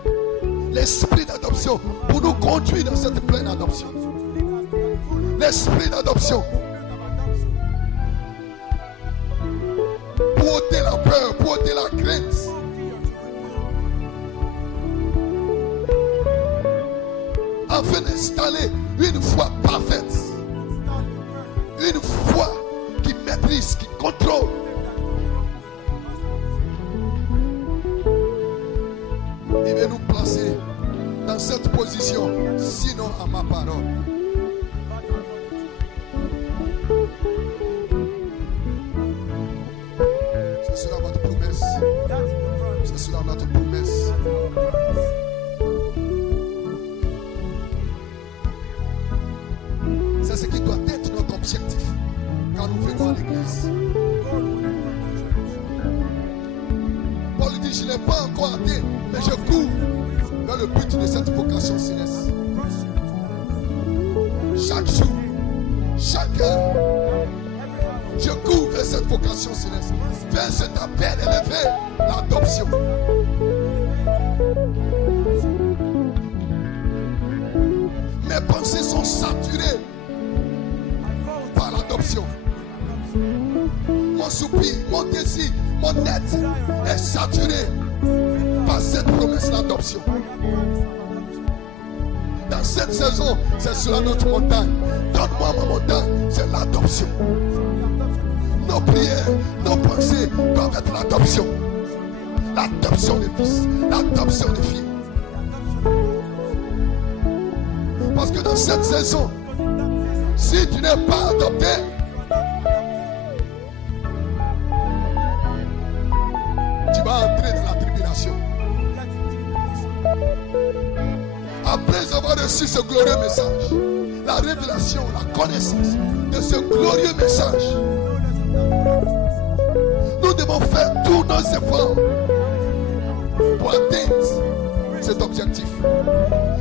L'esprit d'adoption pour nous conduire dans cette pleine adoption. L'esprit d'adoption pour ôter la peur, pour ôter la crainte. Afin d'installer une foi parfaite. Une foi qui maîtrise, qui contrôle. Il veut nous placer dans cette position, sinon à ma parole. C'est cela votre promesse. C'est cela notre promesse. C'est ce qui doit être notre objectif quand nous venons à l'église. Paul dit, je n'ai pas encore atteint, mais je cours vers le but de cette vocation céleste. Chaque jour, chaque heure, je cours vers cette vocation céleste, vers cet appel élevé, l'adoption. Mes pensées sont saturées par l'adoption. Mon soupir, mon désir, mon être est saturé par cette promesse d'adoption. Dans cette saison, c'est cela notre montagne. Donne-moi ma montagne, c'est l'adoption. Nos prières, nos pensées doivent être l'adoption. L'adoption des fils, l'adoption des filles. Parce que dans cette saison, si tu n'es pas adopté, tu vas entrer dans la tribulation. Après avoir reçu ce glorieux message, la révélation, la connaissance de ce glorieux message, nous devons faire tous nos efforts pour atteindre ce cet objectif,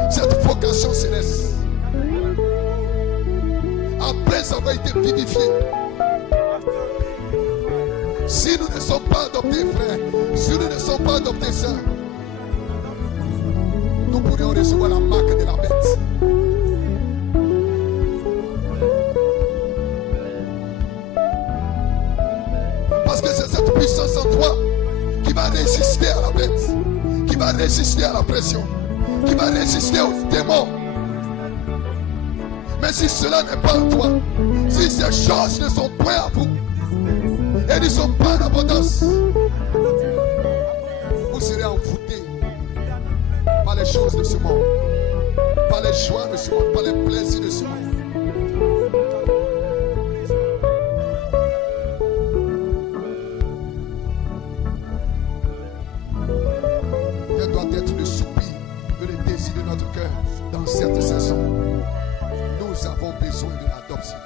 cette vocation céleste. Après avoir été vivifiés, si nous ne sommes pas adoptés, frères, si nous ne sommes pas adoptés, sœurs, nous pourrions recevoir la marque de la bête. Parce que c'est cette puissance en toi qui va résister à la bête, qui va résister à la pression, qui va résister aux démons. Mais si cela n'est pas en toi, si ces choses ne sont point à vous, et ne sont pas en abondance, vous serez envoûtés par les choses de ce monde, par les joies de ce monde, par les plaisirs de ce monde. Quel doit être le soupir et le désir de notre cœur dans cette saison? Nous avons besoin de l'adoption.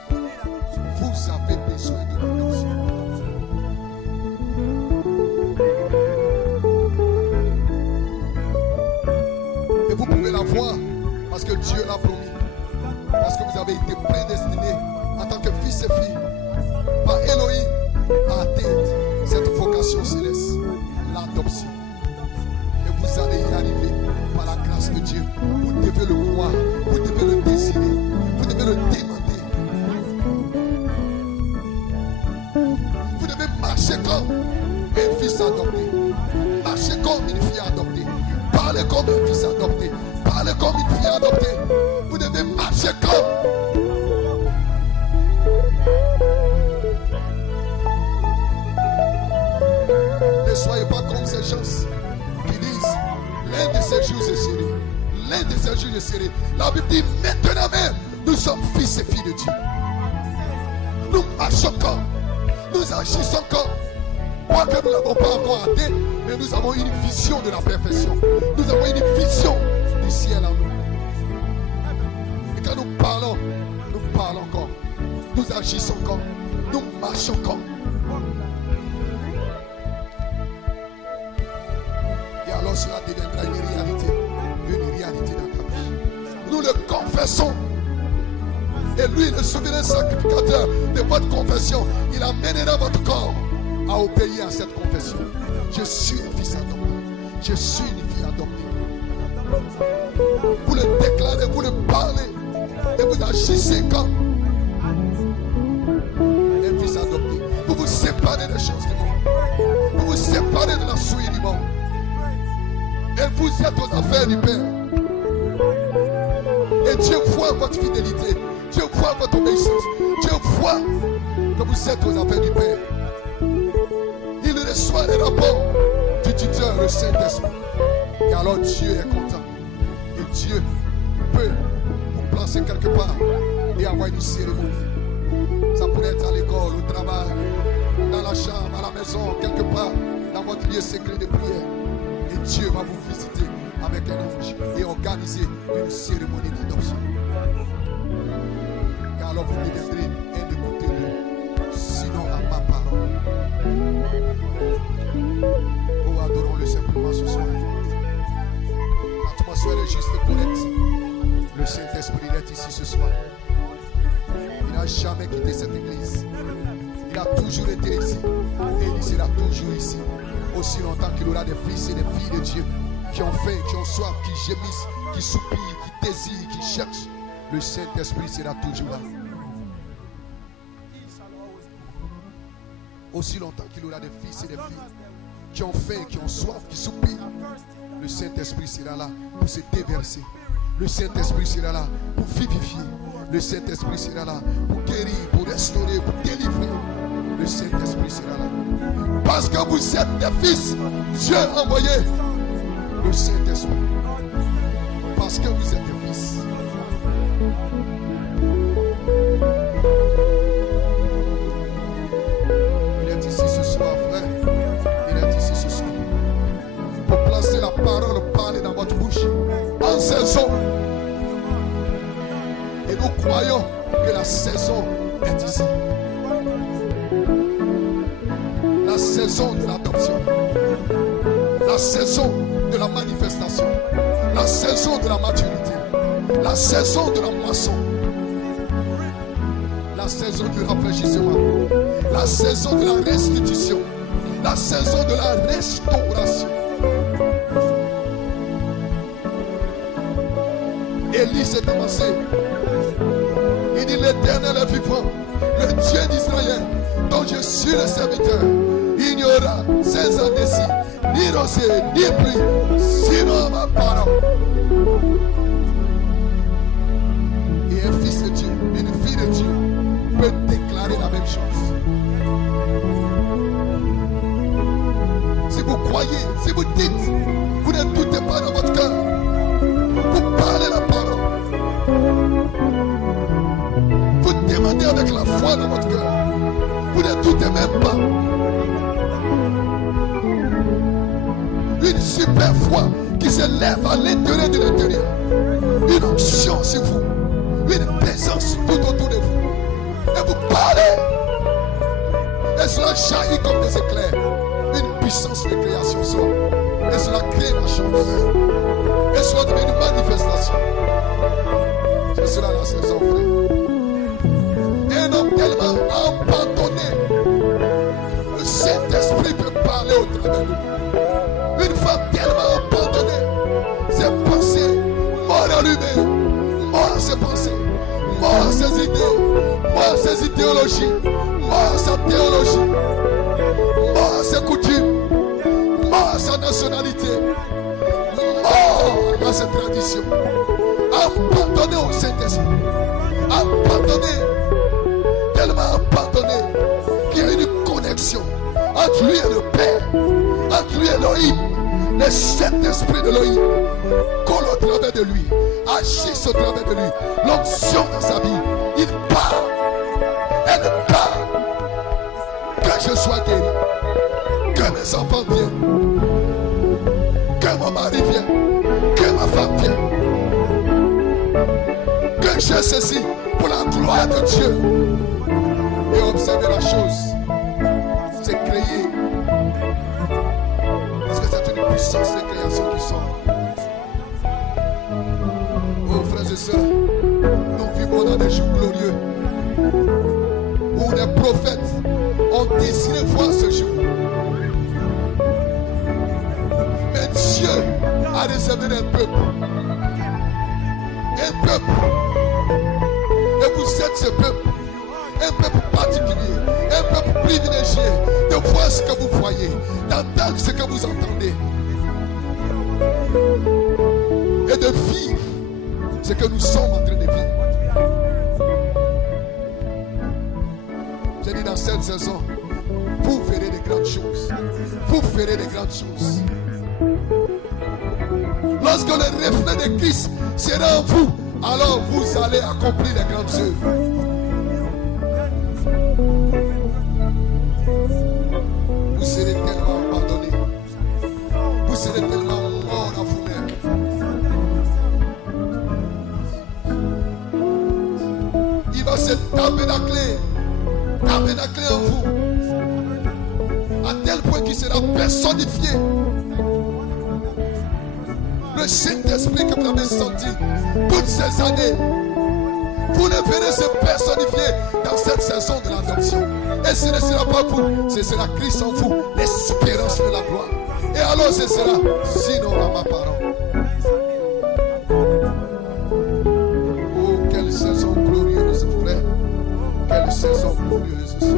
Vous avez besoin de l'adoption. Et vous pouvez la voir parce que Dieu l'a promis. Parce que vous avez été prédestinés en tant que fils et filles par Elohim à atteindre cette vocation céleste, l'adoption. Et vous allez y arriver par la grâce de Dieu. Vous devez le croire, vous devez le désirer, vous devez le demander. Vous devez marcher comme un fils adopté, marcher comme une fille adoptée, parler comme un fils adopté, parler comme une fille adoptée. Vous devez marcher comme. Ne soyez pas comme ces gens qui disent l'un de ces jours est serré, l'un de ces jours est serré. La Bible dit maintenant même nous sommes fils et filles de Dieu. Nous marchons comme, nous agissons comme. Quoique nous n'avons pas encore atteint, mais nous avons une vision de la perfection. Nous avons une vision du ciel en nous. Et quand nous parlons comme, nous agissons comme, nous marchons comme. Et alors cela deviendra une réalité dans ta vie. Nous le confessons. Et lui, le souverain sacrificateur de votre confession, il amènera votre corps à obéir à cette confession. Je suis un fils adopté. Je suis une fille adoptée. Vous le déclarez, vous le parlez et vous agissez comme un fils adopté. Vous vous séparez des choses du monde. Vous vous séparez de la souille du monde. Et vous êtes aux affaires du Père. Et Dieu voit votre fidélité. Dieu voit votre obéissance. Dieu voit que vous êtes aux affaires du Père. Il reçoit les rapports du tuteur, le Saint-Esprit. Et alors Dieu est content. Et Dieu peut vous placer quelque part et avoir une cérémonie. Ça pourrait être à l'école, au travail, dans la chambre, à la maison, quelque part, dans votre lieu secret de prière. Et Dieu va vous visiter avec un ange et organiser une cérémonie d'adoption. Et alors vous deviendrez un écouteur, sinon à ma parole. Oh, adorons-le simplement ce soir. L'atmosphère est juste correcte. Le Saint-Esprit est ici ce soir. Il n'a jamais quitté cette église. Il a toujours été ici. Et il sera toujours ici. Aussi longtemps qu'il aura des fils et des filles de Dieu qui ont faim, qui ont soif, qui gémissent, qui soupirent, qui désirent, qui cherchent. Le Saint-Esprit sera toujours là. Aussi longtemps qu'il aura des fils et des filles qui ont faim, qui ont soif, qui soupirent, le Saint-Esprit sera là pour se déverser. Le Saint-Esprit sera là pour vivifier. Le Saint-Esprit sera là pour guérir, pour restaurer, pour délivrer. Le Saint-Esprit sera là. Parce que vous êtes des fils, Dieu a envoyé le Saint-Esprit. Parce que vous êtes des fils. Il est ici ce soir, frère. Il est ici ce soir. Pour placer la parole, parler dans votre bouche. En saison. Et nous croyons que la saison est ici. La saison de l'adoption. La saison de la manifestation. de la maturité, la saison de la moisson, la saison du rafraîchissement, la saison de la restitution, la saison de la restauration. Élie s'est avancé. Il dit: l'Éternel est vivant, le Dieu d'Israël, dont je suis le serviteur. Il n'y aura 16 ans d'ici, ni rosée, ni pluie, sinon ma parole. Et un fils de Dieu, une fille de Dieu peut déclarer la même chose. Si vous croyez, si vous dites, vous ne doutez pas dans votre cœur, vous parlez la parole, vous demandez avec la foi dans votre cœur, vous ne doutez même pas. Une super foi qui se lève à l'intérieur de l'intérieur, une onction sur vous, une présence tout autour de vous, et vous parlez, et cela jaillit comme des éclairs. Une puissance de création sort, et cela crée la chance, et cela devient une manifestation. C'est cela la saison, frère. Un homme tellement abandonné, le Saint-Esprit peut parler au travers de lui. Une femme tellement abandonnée, ses pensées mortes allumées, mortes ses pensées, mortes ses idées, mortes ses idéologies, mortes sa théologie, mortes ses coutumes, mortes sa nationalité, mortes à ses traditions. Abandonné au Saint-Esprit, abandonné, tellement abandonné qu'il y a une connexion entre lui et le Père, entre lui et Elohim. Le Saint-Esprit de Elohim colle au travers de lui, agisse au travers de lui, l'onction dans sa vie. Il parle, elle parle. Que je sois guéri, que mes enfants viennent, que mon mari vienne, que ma femme vienne, que je ceci pour la gloire de Dieu. Et observez la chose, c'est créé. Parce que c'est une puissance de création qui sort. Oh frères et sœurs, nous vivons dans des jours glorieux où les prophètes ont désiré voir ce jour. Mais Dieu a réservé un peuple. Un peuple. Et vous êtes ce peuple. Un peuple particulier. Un peuple privilégié de voir ce que vous voyez, d'entendre ce que vous entendez. Et de vivre ce que nous sommes en train de vivre. J'ai dit dans cette saison, vous verrez des grandes choses. Vous verrez des grandes choses. Lorsque le reflet de Christ sera en vous, alors vous allez accomplir les grandes œuvres. Vous serez tellement abandonnés. Vous serez tellement morts en vous-même. Il va se tabernacler en vous, à tel point qu'il sera personnifié. Le Saint-Esprit que vous avez senti toutes ces années, vous le verrez se personnifier dans cette saison de l'adoption. Et ce ne sera pas vous, ce sera Christ en vous, l'espérance de la gloire. Et alors ce sera, sinon à ma parole. Oh, quelle saison glorieuse, frère. Quelle saison glorieuse, sœur.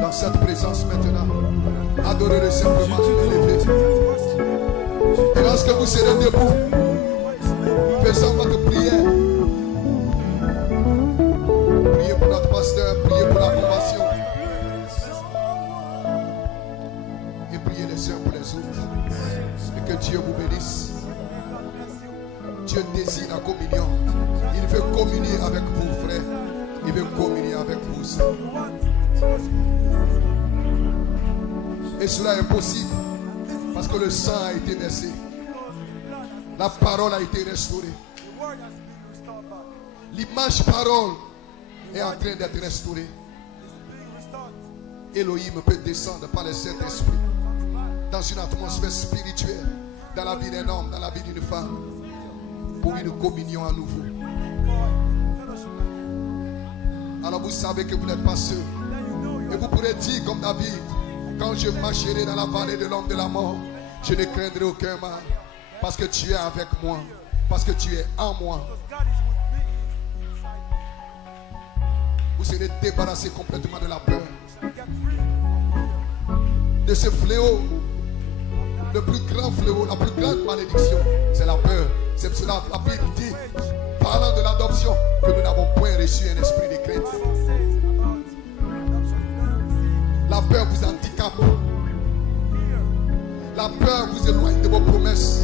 Dans cette présence maintenant, adorez-le simplement, élevez. Et lorsque vous serez debout, faisant votre prière, priez pour notre pasteur, priez pour la compassion. Et priez les uns pour les autres. Et que Dieu vous bénisse. Dieu désire la communion. Il veut communier avec vous, frères. Il veut communier avec vous, sœurs. Et cela est possible parce que le sang a été versé. La parole a été restaurée. L'image parole est en train d'être restaurée. Elohim peut descendre par le Saint-Esprit dans une atmosphère spirituelle, dans la vie d'un homme, dans la vie d'une femme, pour une communion à nouveau. Alors vous savez que vous n'êtes pas seul. Et vous pourrez dire comme David, quand je marcherai dans la vallée de l'ombre de la mort, je ne craindrai aucun mal, parce que tu es avec moi, parce que tu es en moi. Vous serez débarrassé complètement de la peur, de ce fléau. Le plus grand fléau, la plus grande malédiction, c'est la peur. C'est pour cela que la Bible dit, parlant de l'adoption, que nous n'avons point reçu un esprit de crainte. La peur vous handicape. La peur vous éloigne de vos promesses.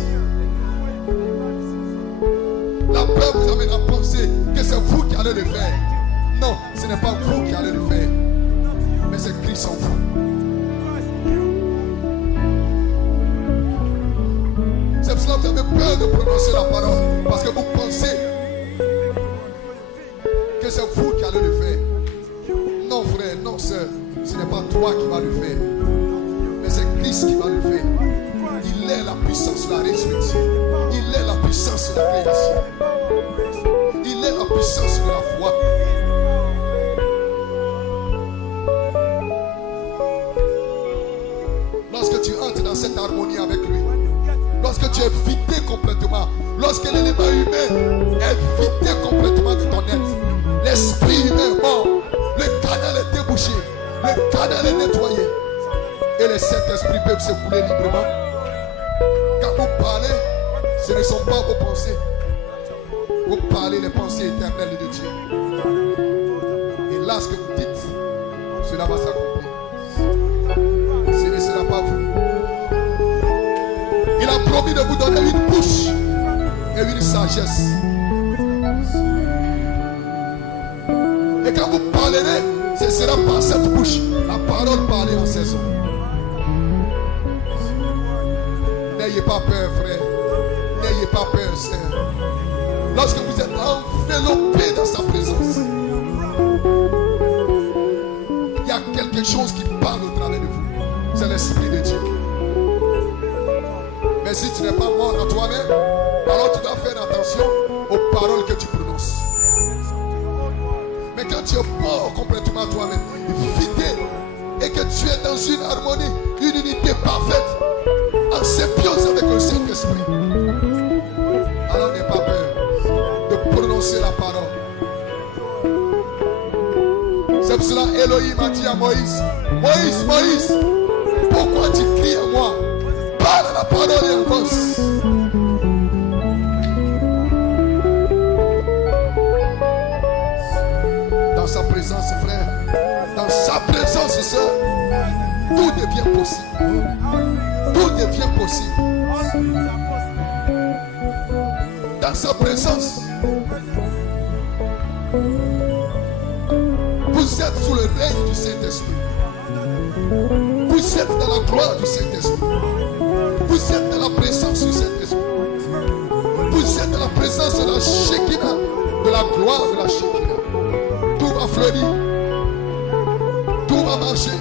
La peur vous amène à penser que c'est vous qui allez le faire. Non, ce n'est pas vous qui allez le faire, mais c'est Christ en vous. C'est pour cela que vous avez peur de prononcer la parole, parce que vous pensez que c'est vous qui allez le faire. Non frère, non sœur, ce n'est pas toi qui vas le faire, mais c'est Christ qui va le faire. Il est la puissance de la résurrection. Il est la puissance de la création. Il est la puissance de la foi. Lorsque tu entres dans cette harmonie avec lui, lorsque tu es vidé complètement, lorsque l'élément humain est vidé complètement de ton être, l'esprit humain est mort, le canal est débouché, le canal est nettoyé, et le Saint-Esprit peut se couler librement. Quand vous parlez, ce ne sont pas vos pensées, vous parlez les pensées éternelles de Dieu. Et là, ce que vous dites, cela va s'accomplir. Ce ne sera pas vous. Il a promis de vous donner une bouche et une sagesse. Et quand vous parlerez, ce sera par cette bouche, la parole parlée en saison. N'ayez pas peur, frère. N'ayez pas peur, sœur. Lorsque vous êtes enveloppé dans sa présence, il y a quelque chose qui parle au travers de vous. C'est l'Esprit de Dieu. Mais si tu n'es pas mort en toi-même, alors tu dois faire attention aux paroles que tu prononces. Mais quand tu es mort complètement à toi-même, vidé, et que tu es dans une harmonie, une unité parfaite, en symbiose avec le Saint-Esprit, alors n'aie pas peur de prononcer la parole. C'est pour cela Elohim a dit à Moïse, Moïse, Moïse, pourquoi tu cries à moi? Parle la parole et avance. Dans sa présence, frère, dans sa présence, sœur, tout devient possible. Tout devient possible. Dans sa présence, vous êtes sous le règne du Saint-Esprit. Vous êtes dans la gloire du Saint-Esprit. Vous êtes dans la présence du Saint-Esprit. Vous êtes dans la présence de la Shekinah, de la gloire de la Shekinah. Tout va fleurir. Tout va marcher.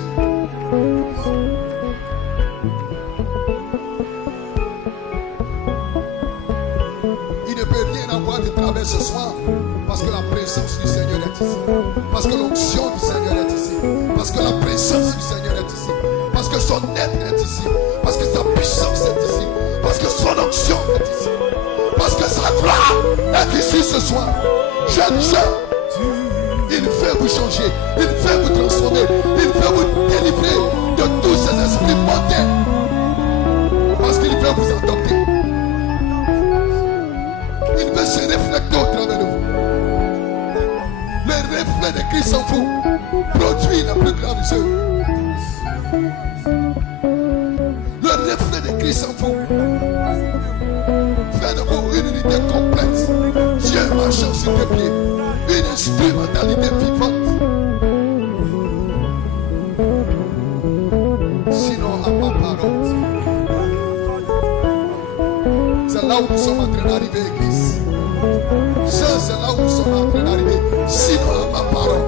Il ne peut rien avoir de travers ce soir, parce que la présence du Seigneur est ici. Parce que l'onction du Seigneur est ici. Parce que la présence du Seigneur est ici. Parce que son être est ici. Parce que sa puissance est ici. Parce que son onction est ici. Parce que sa gloire est ici ce soir. Jeunes gens, il veut vous changer. Il veut vous transformer. Il veut vous délivrer de tous ces esprits mondains. Parce qu'il veut vous adopter. Il veut se refléter au travers de vous. Le reflet de Christ en vous produit la plus grande œuvre. Le reflet de Christ en vous fait de vous une unité complète. Dieu marchant sur tes pieds. Une instrumentalité vivante. Sinon, à ma parole. C'est là où nous sommes en train d'arriver, Église. C'est là où nous sommes en train d'arriver. Sinon, à ma parole.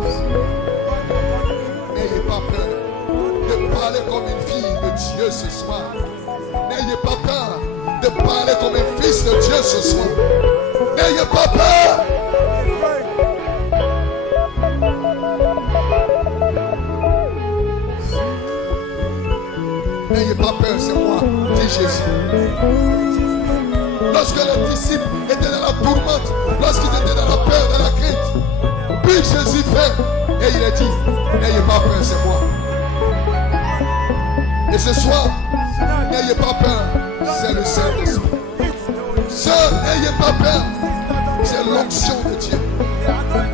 N'ayez pas peur. Dieu ce soir. N'ayez pas peur de parler comme un fils de Dieu ce soir. N'ayez pas peur. N'ayez pas peur, c'est moi, dit Jésus. Lorsque les disciples étaient dans la tourmente, lorsqu'ils étaient dans la peur, dans la crainte, puis Jésus fait, et il a dit, n'ayez pas peur, c'est moi. Et ce soir, n'ayez pas peur, c'est le Saint-Esprit. Sœur, n'ayez pas peur, c'est l'onction de Dieu.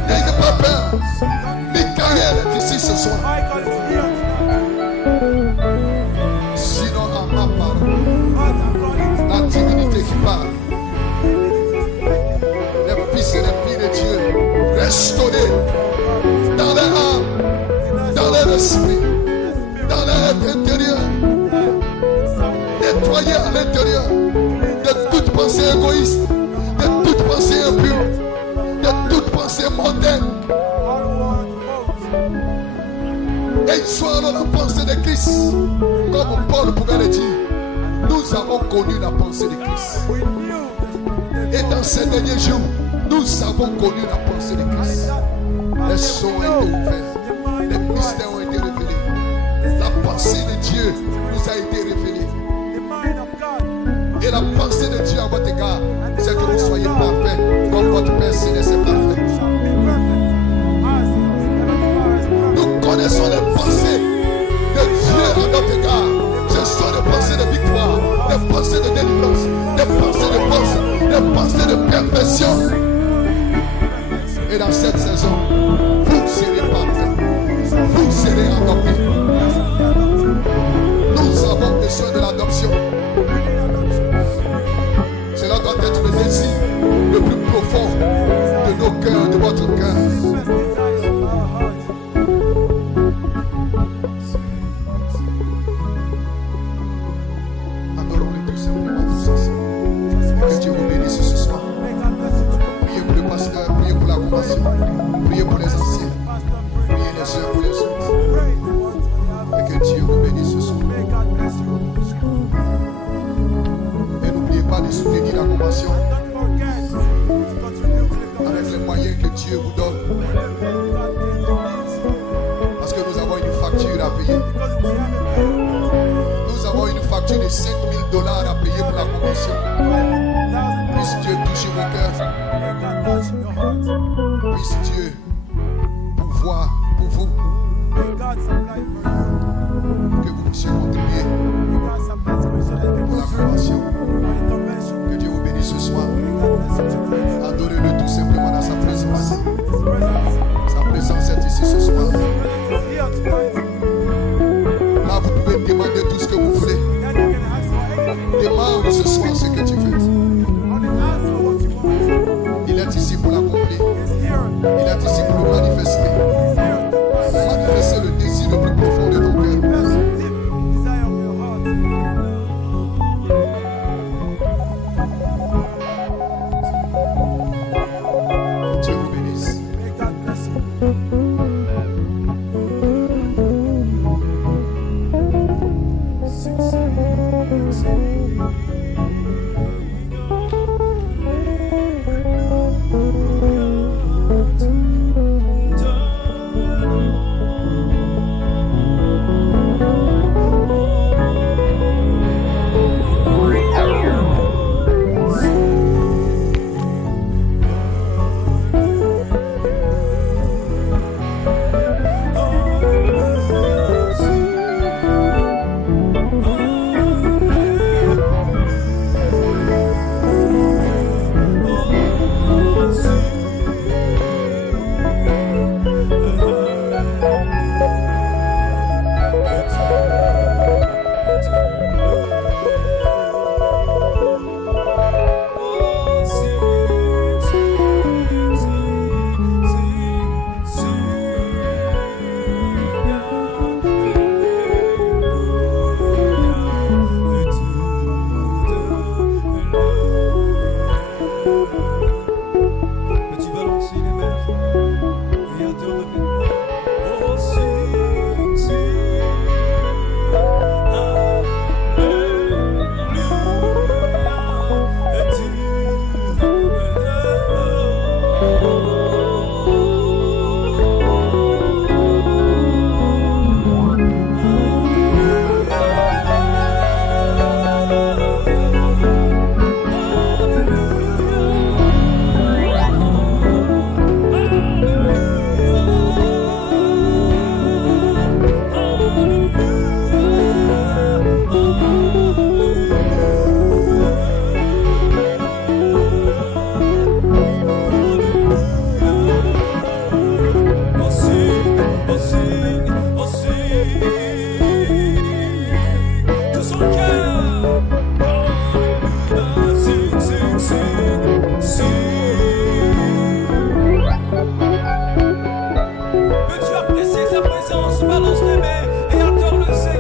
N'ayez pas peur, Michael est ici ce soir. Sinon, à ma part, la divinité qui parle, les fils et les filles de Dieu, restaurés dans leur âme, dans leur esprit, dans leur intérieur, nettoyés à l'intérieur de toute pensée égoïste, de toute pensée impure, de toute pensée mondaine. Et ils soient dans la pensée de Christ, comme Paul pouvait le dire. Nous avons connu la pensée de Christ. Et dans ces derniers jours, nous avons connu la pensée de Christ. Les sons ont été ouverts, les mystères ont été révélés. La pensée de Dieu nous a été révélée. Et la pensée de Dieu à votre égard, c'est que vous soyez parfaits comme votre Père Céleste est parfait. Nous connaissons les pensées de Dieu à notre égard. Ce sont des pensées de victoire, des pensées de délivrance, des pensées de force, des pensées de perfection. Et dans cette saison, vous serez parfaits, vous serez adoptés. Nous avons besoin de l'adoption. Cela doit être le désir le plus profond de nos cœurs, de votre cœur. Adorons-le tout simplement tous ensemble. Que Dieu vous bénisse ce soir. Priez pour le pasteur, priez pour la convention, priez pour les anciens, priez les uns pour les autres. Et que Dieu vous bénisse ce soir. Et n'oubliez pas de soutenir la convention avec les moyens que Dieu vous donne. Parce que nous avons une facture à payer. Nous avons une facture de $5 000 à payer pour la convention. Puisse Dieu toucher vos cœurs. Puisse Dieu pouvoir pour vous que vous puissiez contribuer pour la convention. Que Dieu vous bénisse ce soir. Adorez-le tout simplement dans sa présence. Sa présence est ici ce soir. Là, vous pouvez demander tout ce que vous voulez. Demande ce soir ce que tu veux. Il est ici pour l'accomplir. Il est ici pour le manifester. Manifester le désir le plus profond de ton cœur. Dieu vous bénisse. sa présence, balance les mains et adore le Seigneur.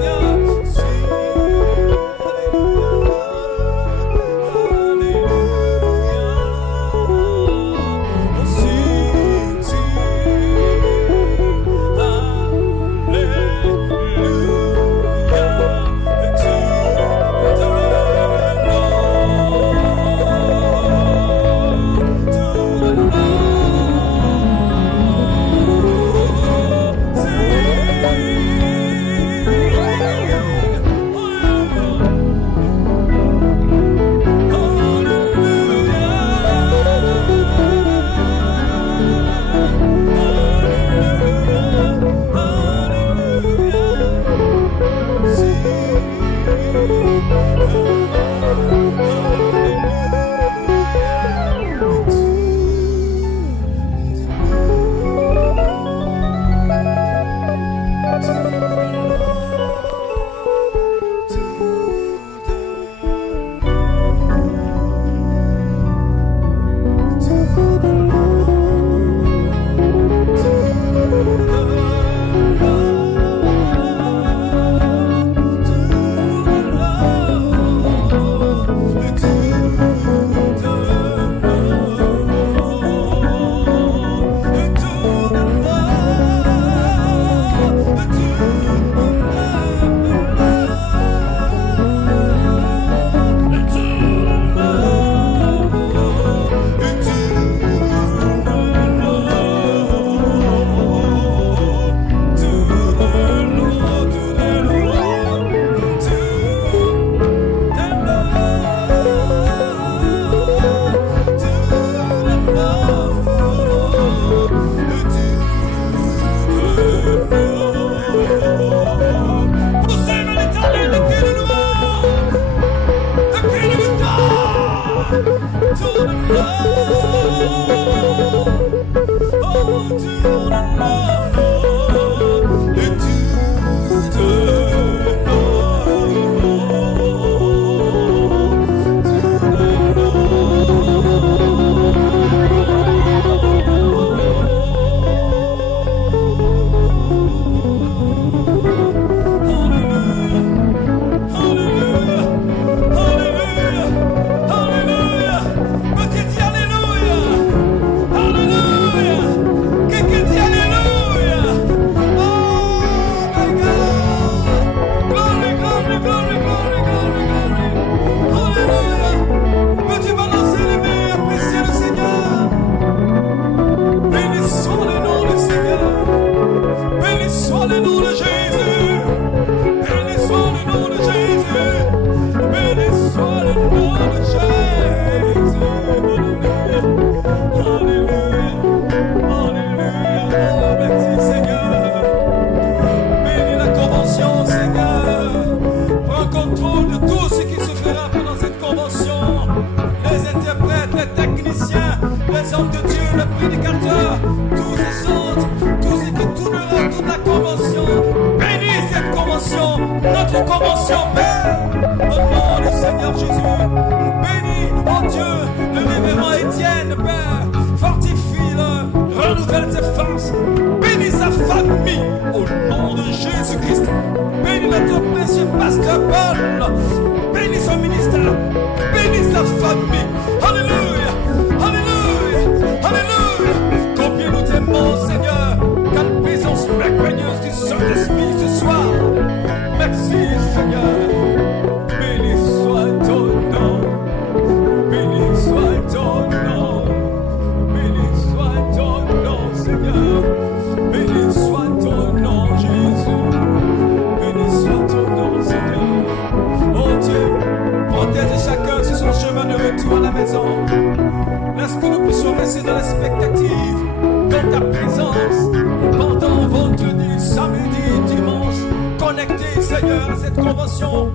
Seigneur, à cette convention,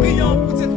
priant pour cette